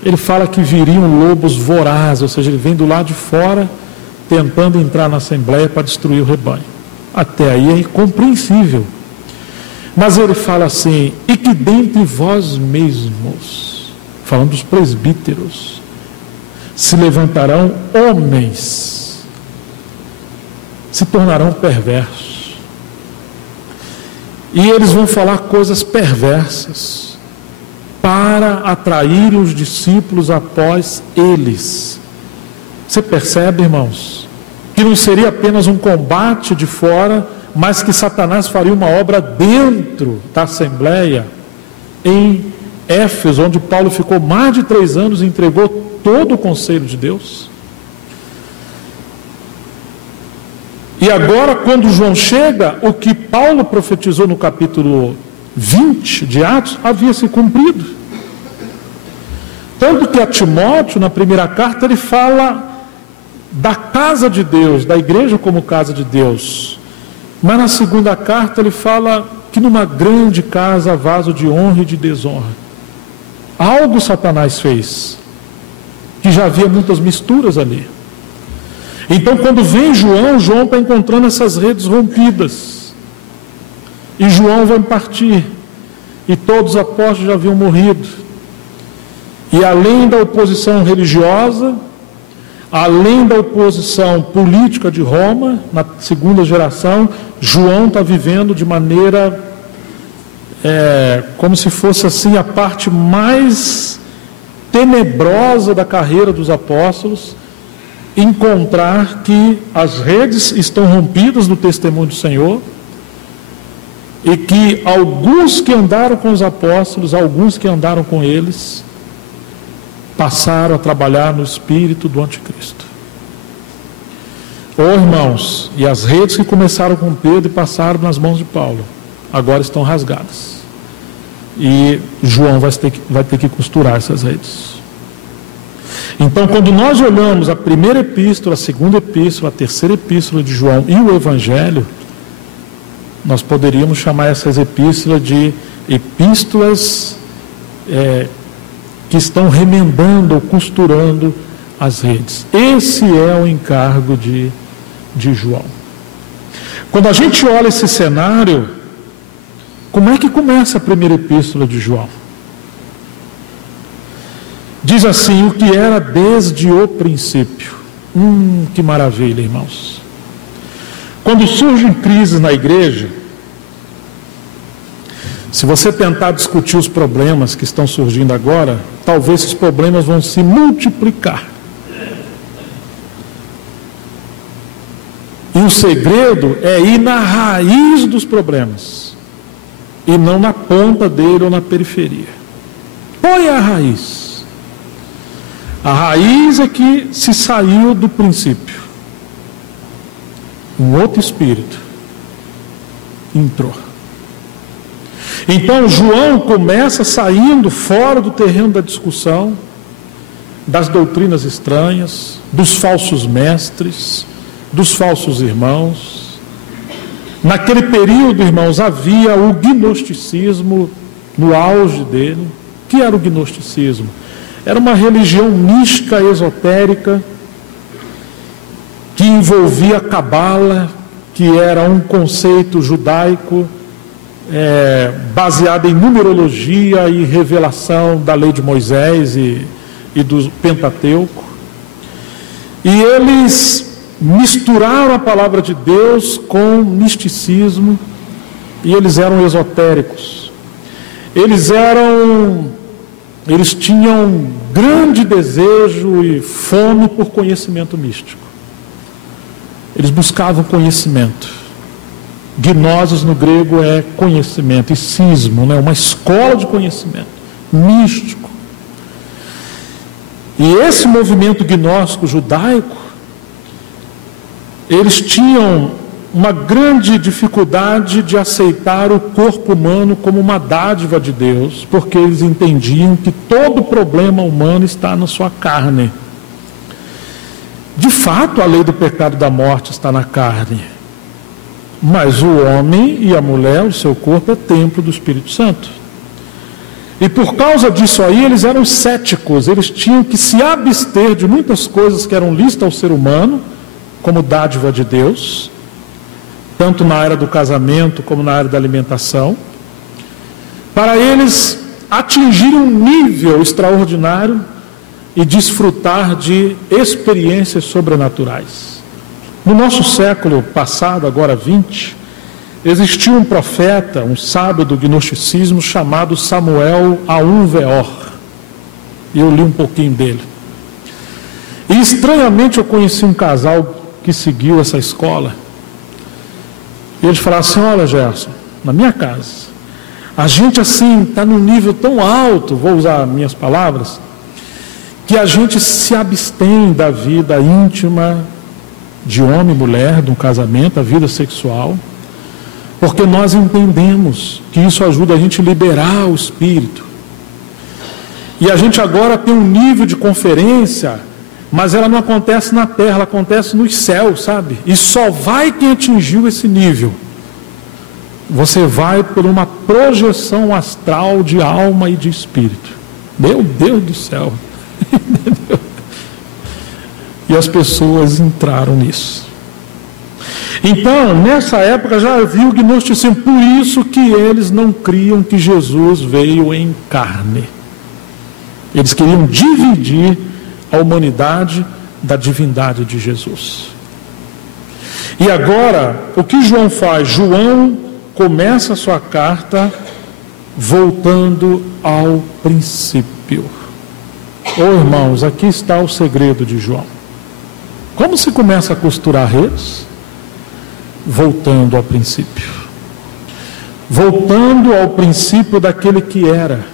ele fala que viriam lobos vorazes, ou seja, ele vem do lado de fora, tentando entrar na Assembleia para destruir o rebanho. Até aí é compreensível. Mas ele fala assim: e que dentre vós mesmos, falando dos presbíteros, se levantarão homens, se tornarão perversos, e eles vão falar coisas perversas para atrair os discípulos após eles. Você percebe, irmãos, que não seria apenas um combate de fora, mas que Satanás faria uma obra dentro da Assembleia em Éfeso, onde Paulo ficou mais de 3 anos e entregou todo o conselho de Deus. E agora, quando João chega, o que Paulo profetizou no capítulo 20 de Atos havia se cumprido. Tanto que a Timóteo, na primeira carta, ele fala da casa de Deus, da igreja como casa de Deus. Mas na segunda carta ele fala que numa grande casa há vaso de honra e de desonra. Algo Satanás fez, que já havia muitas misturas ali. Então quando vem João, João está encontrando essas redes rompidas. E João vai partir. E todos os apóstolos já haviam morrido. E além da oposição religiosa, além da oposição política de Roma, na segunda geração, João está vivendo de maneira como se fosse assim a parte mais tenebrosa da carreira dos apóstolos, encontrar que as redes estão rompidas do testemunho do Senhor e que alguns que andaram com os apóstolos, alguns que andaram com eles, passaram a trabalhar no espírito do anticristo. Irmãos, e as redes que começaram com Pedro e passaram nas mãos de Paulo, agora estão rasgadas. E João vai ter que costurar essas redes. Então, quando nós olhamos a primeira epístola, a segunda epístola, a terceira epístola de João e o Evangelho, nós poderíamos chamar essas epístolas de epístolas que estão remendando ou costurando as redes. Esse é o encargo de João. Quando a gente olha esse cenário, como é que começa a primeira epístola de João? Diz assim: o que era desde o princípio. Que maravilha, irmãos. Quando surgem crises na igreja, se você tentar discutir os problemas que estão surgindo agora, talvez esses problemas vão se multiplicar. E o segredo é ir na raiz dos problemas, e não na ponta dele ou na periferia. Qual é a raiz? A raiz é que se saiu do princípio. Um outro espírito entrou. Então João começa saindo fora do terreno da discussão, das doutrinas estranhas, dos falsos mestres, dos falsos irmãos. Naquele período, irmãos, havia o gnosticismo no auge dele. O que era o gnosticismo? Era uma religião mística, esotérica, que envolvia a cabala, que era um conceito judaico baseado em numerologia e revelação da lei de Moisés e do Pentateuco. E eles misturaram a palavra de Deus com misticismo, e eles eram esotéricos. Eles tinham grande desejo e fome por conhecimento místico. Eles buscavam conhecimento. Gnosis no grego é conhecimento, e cismo, né? Uma escola de conhecimento místico. E esse movimento gnóstico judaico, eles tinham uma grande dificuldade de aceitar o corpo humano como uma dádiva de Deus, porque eles entendiam que todo problema humano está na sua carne. De fato, a lei do pecado e da morte está na carne, mas o homem e a mulher, o seu corpo é templo do Espírito Santo. E por causa disso aí, eles eram céticos, eles tinham que se abster de muitas coisas que eram lícitas ao ser humano, como dádiva de Deus, tanto na área do casamento como na área da alimentação, para eles atingirem um nível extraordinário e desfrutar de experiências sobrenaturais. No nosso século passado, agora 20, existiu um profeta, um sábio do gnosticismo, chamado Samuel Aunveor. E eu li um pouquinho dele. E estranhamente eu conheci um casal que seguiu essa escola. E eles falaram assim: olha, Gerson, na minha casa, a gente assim está num nível tão alto, vou usar minhas palavras, que a gente se abstém da vida íntima de homem e mulher, de um casamento, a vida sexual, porque nós entendemos que isso ajuda a gente a liberar o espírito. E a gente agora tem um nível de conferência, mas ela não acontece na terra, ela acontece nos céus, sabe? E só vai quem atingiu esse nível. Você vai por uma projeção astral de alma e de espírito. Meu Deus do céu! E as pessoas entraram nisso. Então, nessa época já havia o gnosticismo, por isso que eles não criam que Jesus veio em carne. Eles queriam dividir a humanidade da divindade de Jesus. E agora, o que João faz? João começa a sua carta voltando ao princípio. Irmãos, aqui está o segredo de João. Como se começa a costurar redes? Voltando ao princípio. Voltando ao princípio daquele que era.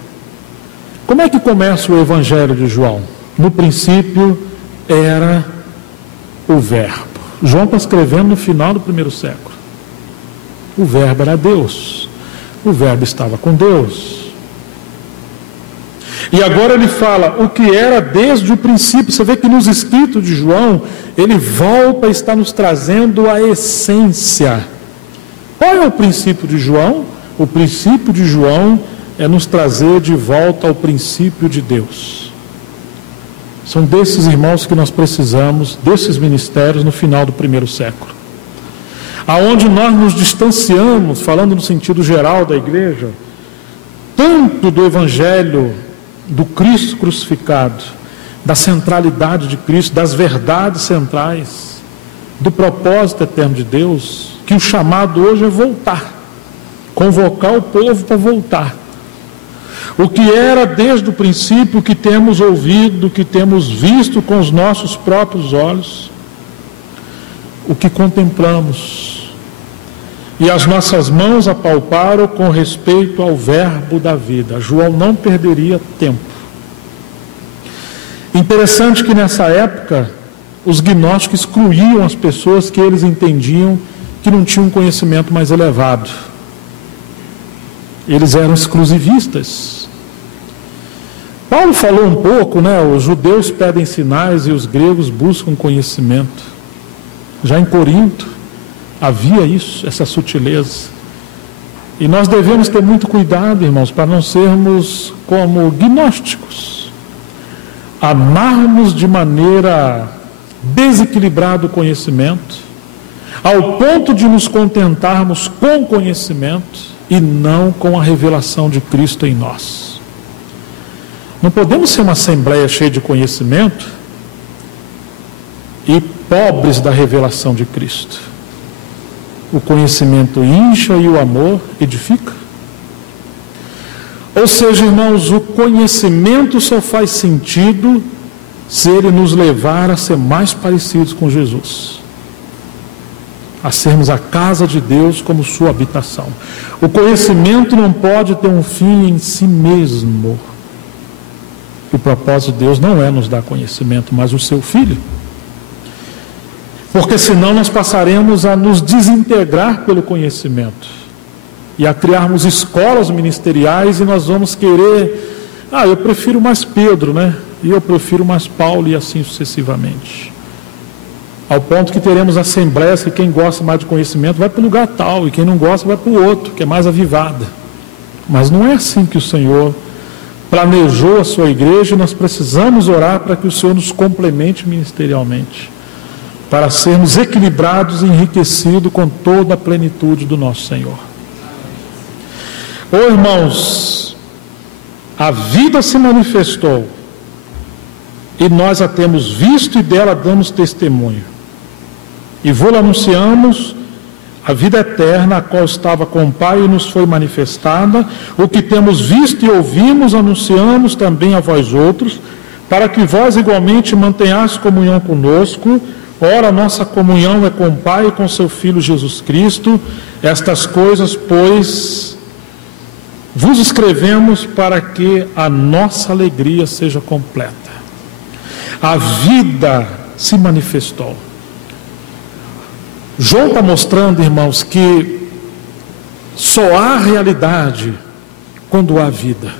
Como é que começa o Evangelho de João? No princípio era o Verbo. João está escrevendo no final do primeiro século. O Verbo era Deus. O Verbo estava com Deus. E agora ele fala o que era desde o princípio. Você vê que nos escritos de João, ele volta a estar nos trazendo a essência. Qual é o princípio de João? O princípio de João é nos trazer de volta ao princípio de Deus. São desses irmãos que nós precisamos, desses ministérios no final do primeiro século. Aonde nós nos distanciamos, falando no sentido geral da igreja, tanto do evangelho do Cristo crucificado, da centralidade de Cristo, das verdades centrais, do propósito eterno de Deus, que o chamado hoje é voltar, convocar o povo para voltar. O que era desde o princípio, o que temos ouvido, o que temos visto com os nossos próprios olhos, o que contemplamos, e as nossas mãos apalparam com respeito ao verbo da vida. João não perderia tempo. Interessante que nessa época, os gnósticos excluíam as pessoas que eles entendiam que não tinham um conhecimento mais elevado. Eles eram exclusivistas. Paulo falou um pouco, né? Os judeus pedem sinais e os gregos buscam conhecimento. Já em Corinto havia isso, essa sutileza. E nós devemos ter muito cuidado, irmãos, para não sermos como gnósticos, amarmos de maneira desequilibrada o conhecimento, ao ponto de nos contentarmos com o conhecimento e não com a revelação de Cristo em nós. Não podemos ser uma assembleia cheia de conhecimento e pobres da revelação de Cristo. O conhecimento incha e o amor edifica. Ou seja, irmãos, o conhecimento só faz sentido se ele nos levar a ser mais parecidos com Jesus, a sermos a casa de Deus como sua habitação. O conhecimento não pode ter um fim em si mesmo. O propósito de Deus não é nos dar conhecimento, mas o seu Filho. Porque senão nós passaremos a nos desintegrar pelo conhecimento e a criarmos escolas ministeriais, e nós vamos querer, eu prefiro mais Pedro, né? E eu prefiro mais Paulo, e assim sucessivamente. Ao ponto que teremos assembleias que quem gosta mais de conhecimento vai para o lugar tal, e quem não gosta vai para o outro, que é mais avivada. Mas não é assim que o Senhor planejou a sua igreja, e nós precisamos orar para que o Senhor nos complemente ministerialmente, para sermos equilibrados e enriquecidos com toda a plenitude do nosso Senhor. Irmãos, a vida se manifestou, e nós a temos visto e dela damos testemunho. E vou-la anunciamos a vida eterna, a qual estava com o Pai e nos foi manifestada. O que temos visto e ouvimos, anunciamos também a vós outros, para que vós igualmente mantenhais comunhão conosco. Ora, nossa comunhão é com o Pai e com seu Filho Jesus Cristo. Estas coisas, pois, vos escrevemos para que a nossa alegria seja completa. A vida se manifestou. João está mostrando, irmãos, que só há realidade quando há vida.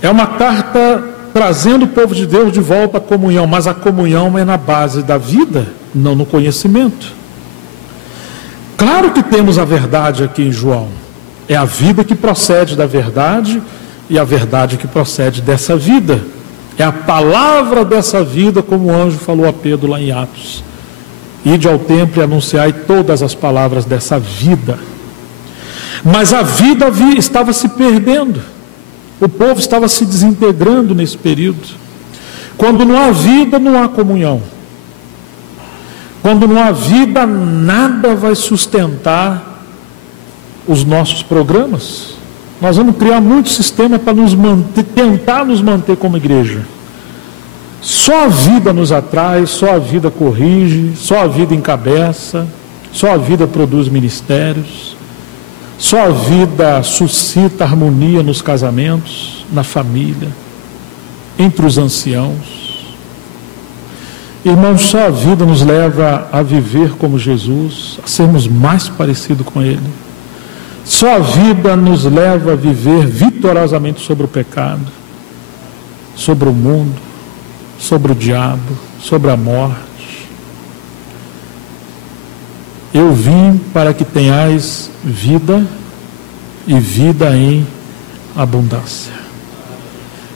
É uma carta trazendo o povo de Deus de volta à comunhão, mas a comunhão é na base da vida, não no conhecimento. Claro que temos a verdade aqui em João. É a vida que procede da verdade e a verdade que procede dessa vida. É a palavra dessa vida, como o anjo falou a Pedro lá em Atos. Ide ao templo e anunciai todas as palavras dessa vida. Mas a vida estava se perdendo. O povo estava se desintegrando nesse período. Quando não há vida, não há comunhão. Quando não há vida, nada vai sustentar os nossos programas. Nós vamos criar muito sistema para tentar nos manter como igreja. Só a vida nos atrai, só a vida corrige, só a vida encabeça, só a vida produz ministérios, só a vida suscita harmonia nos casamentos, na família, entre os anciãos. Irmãos, só a vida nos leva a viver como Jesus, a sermos mais parecidos com Ele. Só a vida nos leva a viver vitoriosamente sobre o pecado, sobre o mundo, sobre o diabo, sobre a morte. Eu vim para que tenhais vida e vida em abundância.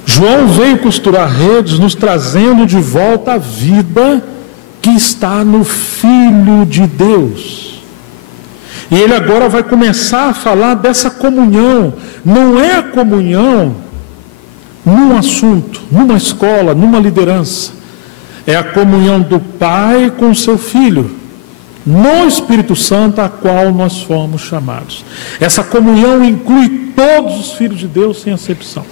João veio costurar redes, nos trazendo de volta a vida que está no Filho de Deus. E ele agora vai começar a falar dessa comunhão. Não é a comunhão num assunto, numa escola, numa liderança. É a comunhão do Pai com o seu Filho, no Espírito Santo, a qual nós fomos chamados. Essa comunhão inclui todos os filhos de Deus, sem acepção.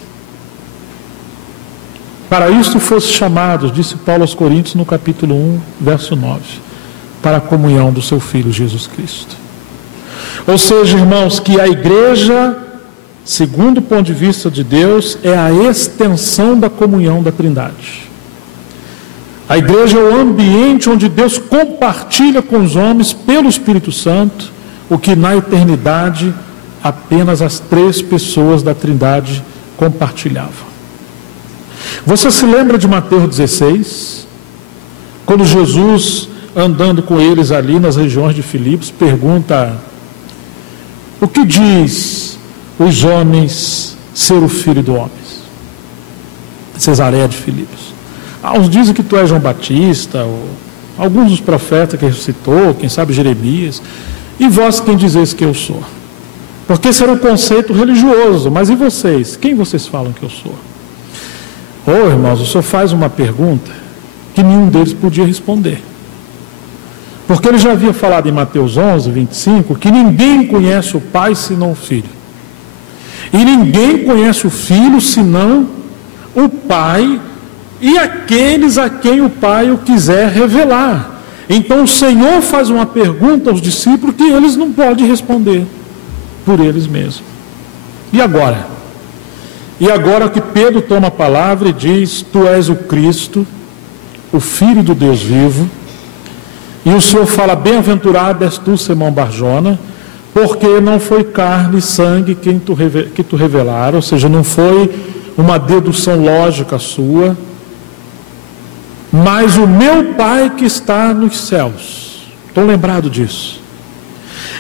Para isto fosse chamados, disse Paulo aos Coríntios no capítulo 1, verso 9, para a comunhão do seu Filho Jesus Cristo. Ou seja, irmãos, que a igreja, segundo o ponto de vista de Deus, é a extensão da comunhão da Trindade. A igreja é o ambiente onde Deus compartilha com os homens, pelo Espírito Santo, o que na eternidade apenas as 3 pessoas da Trindade compartilhavam. Você se lembra de Mateus 16? Quando Jesus, andando com eles ali nas regiões de Filipos, pergunta: o que diz os homens ser o Filho do Homem? Cesareia de Filipos. Uns dizem que tu és João Batista, ou alguns dos profetas que ressuscitou, quem sabe Jeremias. E vós quem dizeis que eu sou? Porque esse era o conceito religioso. Mas e vocês? Quem vocês falam que eu sou? Irmãos, o senhor faz uma pergunta que nenhum deles podia responder. Porque ele já havia falado em Mateus 11, 25, que ninguém conhece o Pai senão o Filho. E ninguém conhece o Filho senão o Pai e aqueles a quem o Pai o quiser revelar. Então o Senhor faz uma pergunta aos discípulos que eles não podem responder por eles mesmos. E agora? E agora que Pedro toma a palavra e diz: tu és o Cristo, o Filho do Deus vivo. E o Senhor fala: bem-aventurado és tu, Simão Barjona, porque não foi carne e sangue que tu revelaram, ou seja, não foi uma dedução lógica sua, mas o meu Pai que está nos céus. Estão lembrados disso?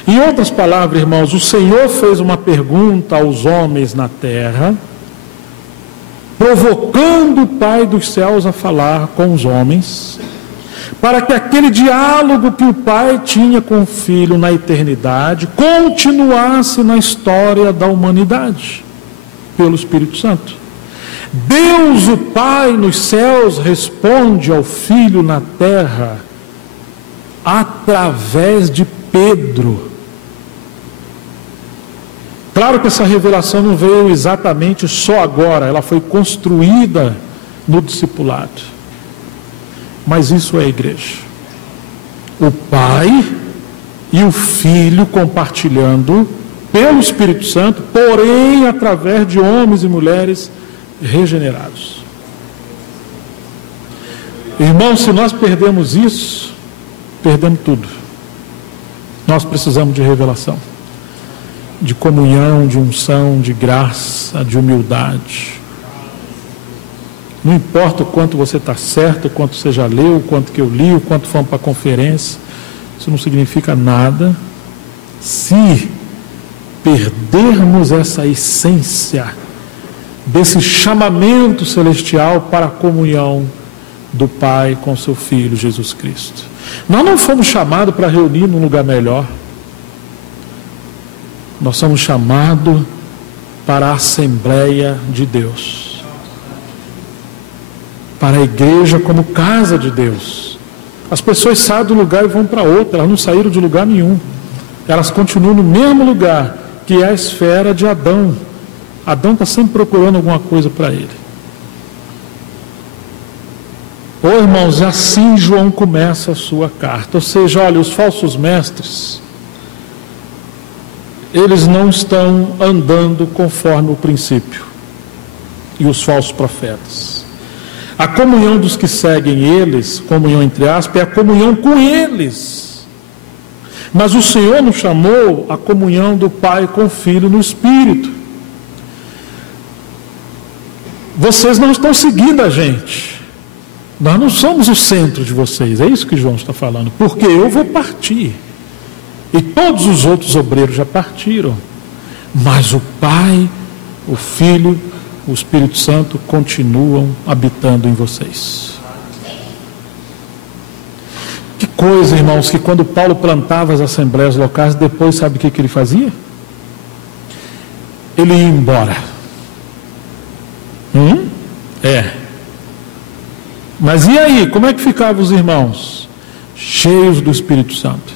Em outras palavras, irmãos, o Senhor fez uma pergunta aos homens na terra, provocando o Pai dos céus a falar com os homens, para que aquele diálogo que o Pai tinha com o Filho na eternidade continuasse na história da humanidade, pelo Espírito Santo. Deus, o Pai nos céus, responde ao Filho na terra através de Pedro. Claro que essa revelação não veio exatamente só agora, ela foi construída no discipulado. Mas isso é a igreja. O Pai e o Filho compartilhando pelo Espírito Santo, porém através de homens e mulheres regenerados. Irmãos, se nós perdemos isso, perdemos tudo. Nós precisamos de revelação, de comunhão, de unção, de graça, de humildade. Não importa o quanto você está certo, o quanto você já leu, o quanto que eu li, o quanto fomos para a conferência, isso não significa nada se perdermos essa essência desse chamamento celestial para a comunhão do Pai com seu Filho Jesus Cristo. Nós não fomos chamados para reunir num lugar melhor. Nós somos chamados para a Assembleia de Deus, para a igreja como casa de Deus. As pessoas saem do lugar e vão para outro, elas não saíram de lugar nenhum. Elas continuam no mesmo lugar, que é a esfera de Adão. Adão está sempre procurando alguma coisa para ele. Irmãos, assim João começa a sua carta. Ou seja, olha, os falsos mestres, eles não estão andando conforme o princípio. E os falsos profetas. A comunhão dos que seguem eles, comunhão entre aspas, é a comunhão com eles. Mas o Senhor nos chamou à comunhão do Pai com o Filho no Espírito. Vocês não estão seguindo a gente. Nós não somos o centro de vocês. É isso que João está falando. Porque eu vou partir. E todos os outros obreiros já partiram. Mas o Pai, o Filho, o Espírito Santo continuam habitando em vocês. Que coisa, irmãos, que quando Paulo plantava as assembleias locais, depois sabe o que ele fazia? Ele ia embora. Mas e aí, como é que ficavam os irmãos? Cheios do Espírito Santo.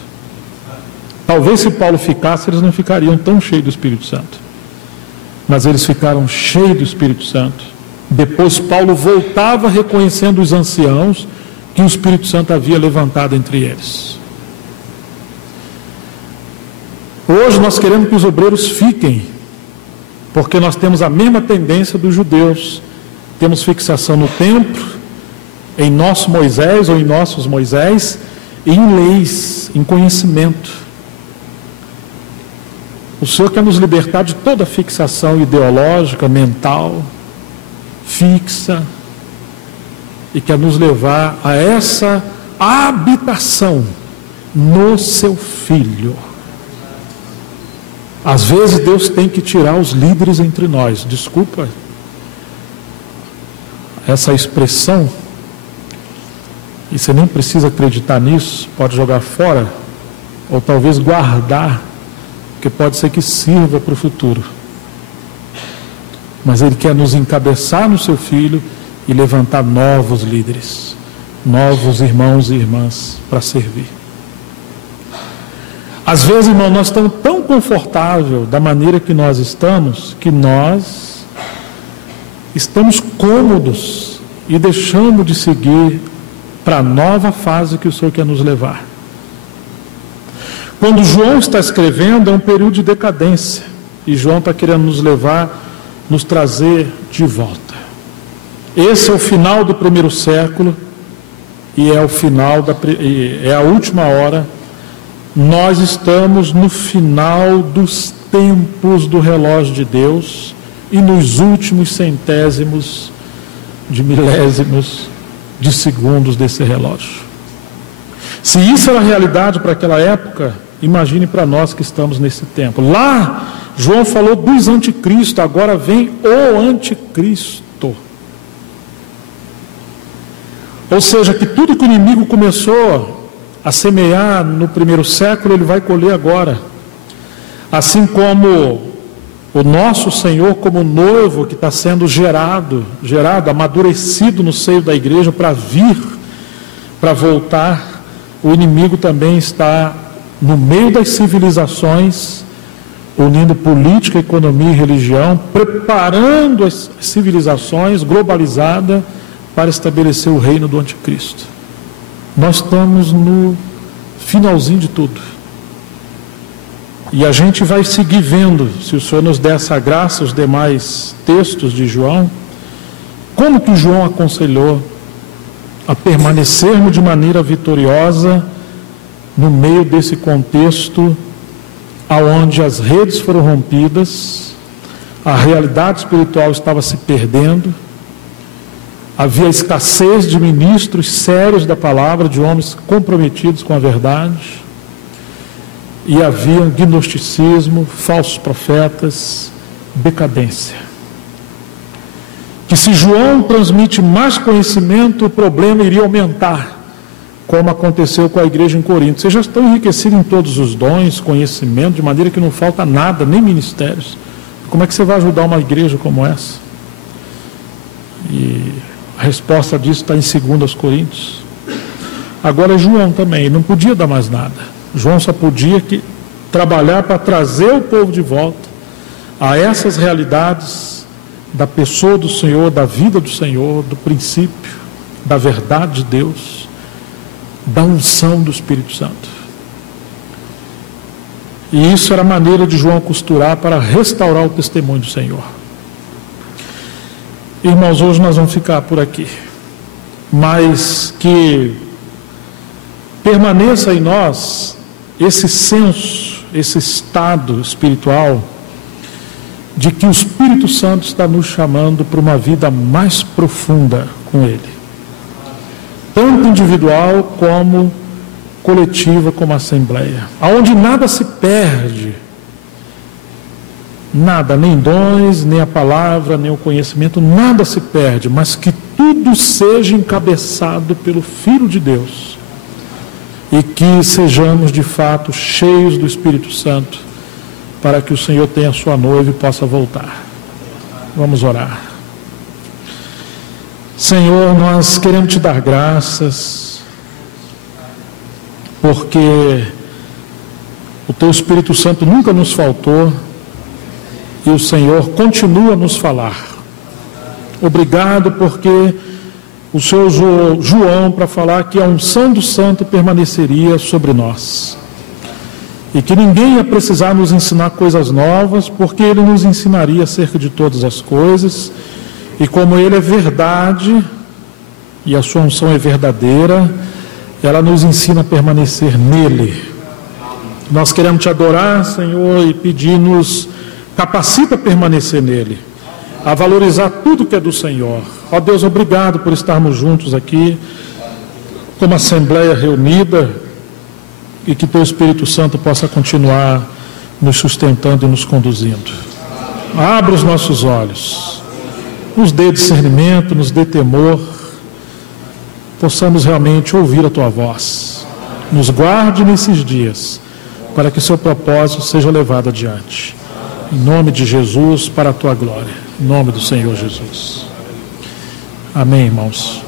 Talvez se Paulo ficasse, eles não ficariam tão cheios do Espírito Santo. Mas eles ficaram cheios do Espírito Santo. Depois Paulo voltava reconhecendo os anciãos que o Espírito Santo havia levantado entre eles. Hoje nós queremos que os obreiros fiquem, porque nós temos a mesma tendência dos judeus. Temos fixação no templo, em nosso Moisés ou em nossos Moisés, e em leis, em conhecimento. O Senhor quer nos libertar de toda fixação ideológica, mental, fixa, e quer nos levar a essa habitação no seu Filho. Às vezes Deus tem que tirar os líderes entre nós. Desculpa essa expressão, e você nem precisa acreditar nisso, pode jogar fora, ou talvez guardar, porque pode ser que sirva para o futuro. Mas Ele quer nos encabeçar no seu Filho e levantar novos líderes, novos irmãos e irmãs para servir. Às vezes, irmão, nós estamos tão confortáveis da maneira que nós estamos, que nós estamos cômodos e deixamos de seguir para a nova fase que o Senhor quer nos levar. Quando João está escrevendo, é um período de decadência, e João está querendo nos levar, nos trazer de volta. Esse é o final do primeiro século, e é o final é a última hora. Nós estamos no final dos tempos do relógio de Deus e nos últimos centésimos de milésimos de segundos desse relógio. Se isso era realidade para aquela época, imagine para nós que estamos nesse tempo. Lá, João falou dos anticristos, agora vem o anticristo. Ou seja, que tudo que o inimigo começou a semear no primeiro século, ele vai colher agora. Assim como o nosso Senhor, como noivo que está sendo gerado, amadurecido no seio da igreja para vir, para voltar, o inimigo também está no meio das civilizações, unindo política, economia e religião, preparando as civilizações globalizadas para estabelecer o reino do anticristo. Nós estamos no finalzinho de tudo. E a gente vai seguir vendo, se o Senhor nos der essa graça, os demais textos de João, como que João aconselhou a permanecermos de maneira vitoriosa no meio desse contexto aonde as redes foram rompidas, a realidade espiritual estava se perdendo, havia escassez de ministros sérios da palavra, de homens comprometidos com a verdade, e havia gnosticismo, falsos profetas, decadência. Que se João transmite mais conhecimento, o problema iria aumentar, como aconteceu com a igreja em Corinto. Vocês já estão enriquecidos em todos os dons, conhecimento, de maneira que não falta nada, nem ministérios. Como é que você vai ajudar uma igreja como essa? E a resposta disso está em 2 Coríntios. Agora João também, não podia dar mais nada. João só podia trabalhar para trazer o povo de volta a essas realidades da pessoa do Senhor, da vida do Senhor, do princípio, da verdade de Deus, da unção do Espírito Santo. E isso era a maneira de João costurar para restaurar o testemunho do Senhor. Irmãos, hoje nós vamos ficar por aqui, mas que permaneça em nós esse senso, esse estado espiritual de que o Espírito Santo está nos chamando para uma vida mais profunda com Ele, tanto individual como coletiva, como assembleia, aonde nada se perde, nada, nem dons, nem a palavra, nem o conhecimento, nada se perde, mas que tudo seja encabeçado pelo Filho de Deus, e que sejamos de fato cheios do Espírito Santo, para que o Senhor tenha a sua noiva e possa voltar. Vamos orar. Senhor, nós queremos te dar graças, porque o teu Espírito Santo nunca nos faltou, e o Senhor continua a nos falar. Obrigado, porque o Senhor usou João para falar que a unção do Santo permaneceria sobre nós, e que ninguém ia precisar nos ensinar coisas novas, porque Ele nos ensinaria acerca de todas as coisas, e como Ele é verdade, e a sua unção é verdadeira, ela nos ensina a permanecer nele. Nós queremos te adorar, Senhor, e pedir-nos, capacita a permanecer nele, a valorizar tudo que é do Senhor. Ó Deus, obrigado por estarmos juntos aqui, como assembleia reunida, e que teu Espírito Santo possa continuar nos sustentando e nos conduzindo. Abra os nossos olhos, nos dê discernimento, nos dê temor, possamos realmente ouvir a tua voz. Nos guarde nesses dias, para que o seu propósito seja levado adiante. Em nome de Jesus, para a tua glória. Em nome do Senhor Jesus. Amém, irmãos.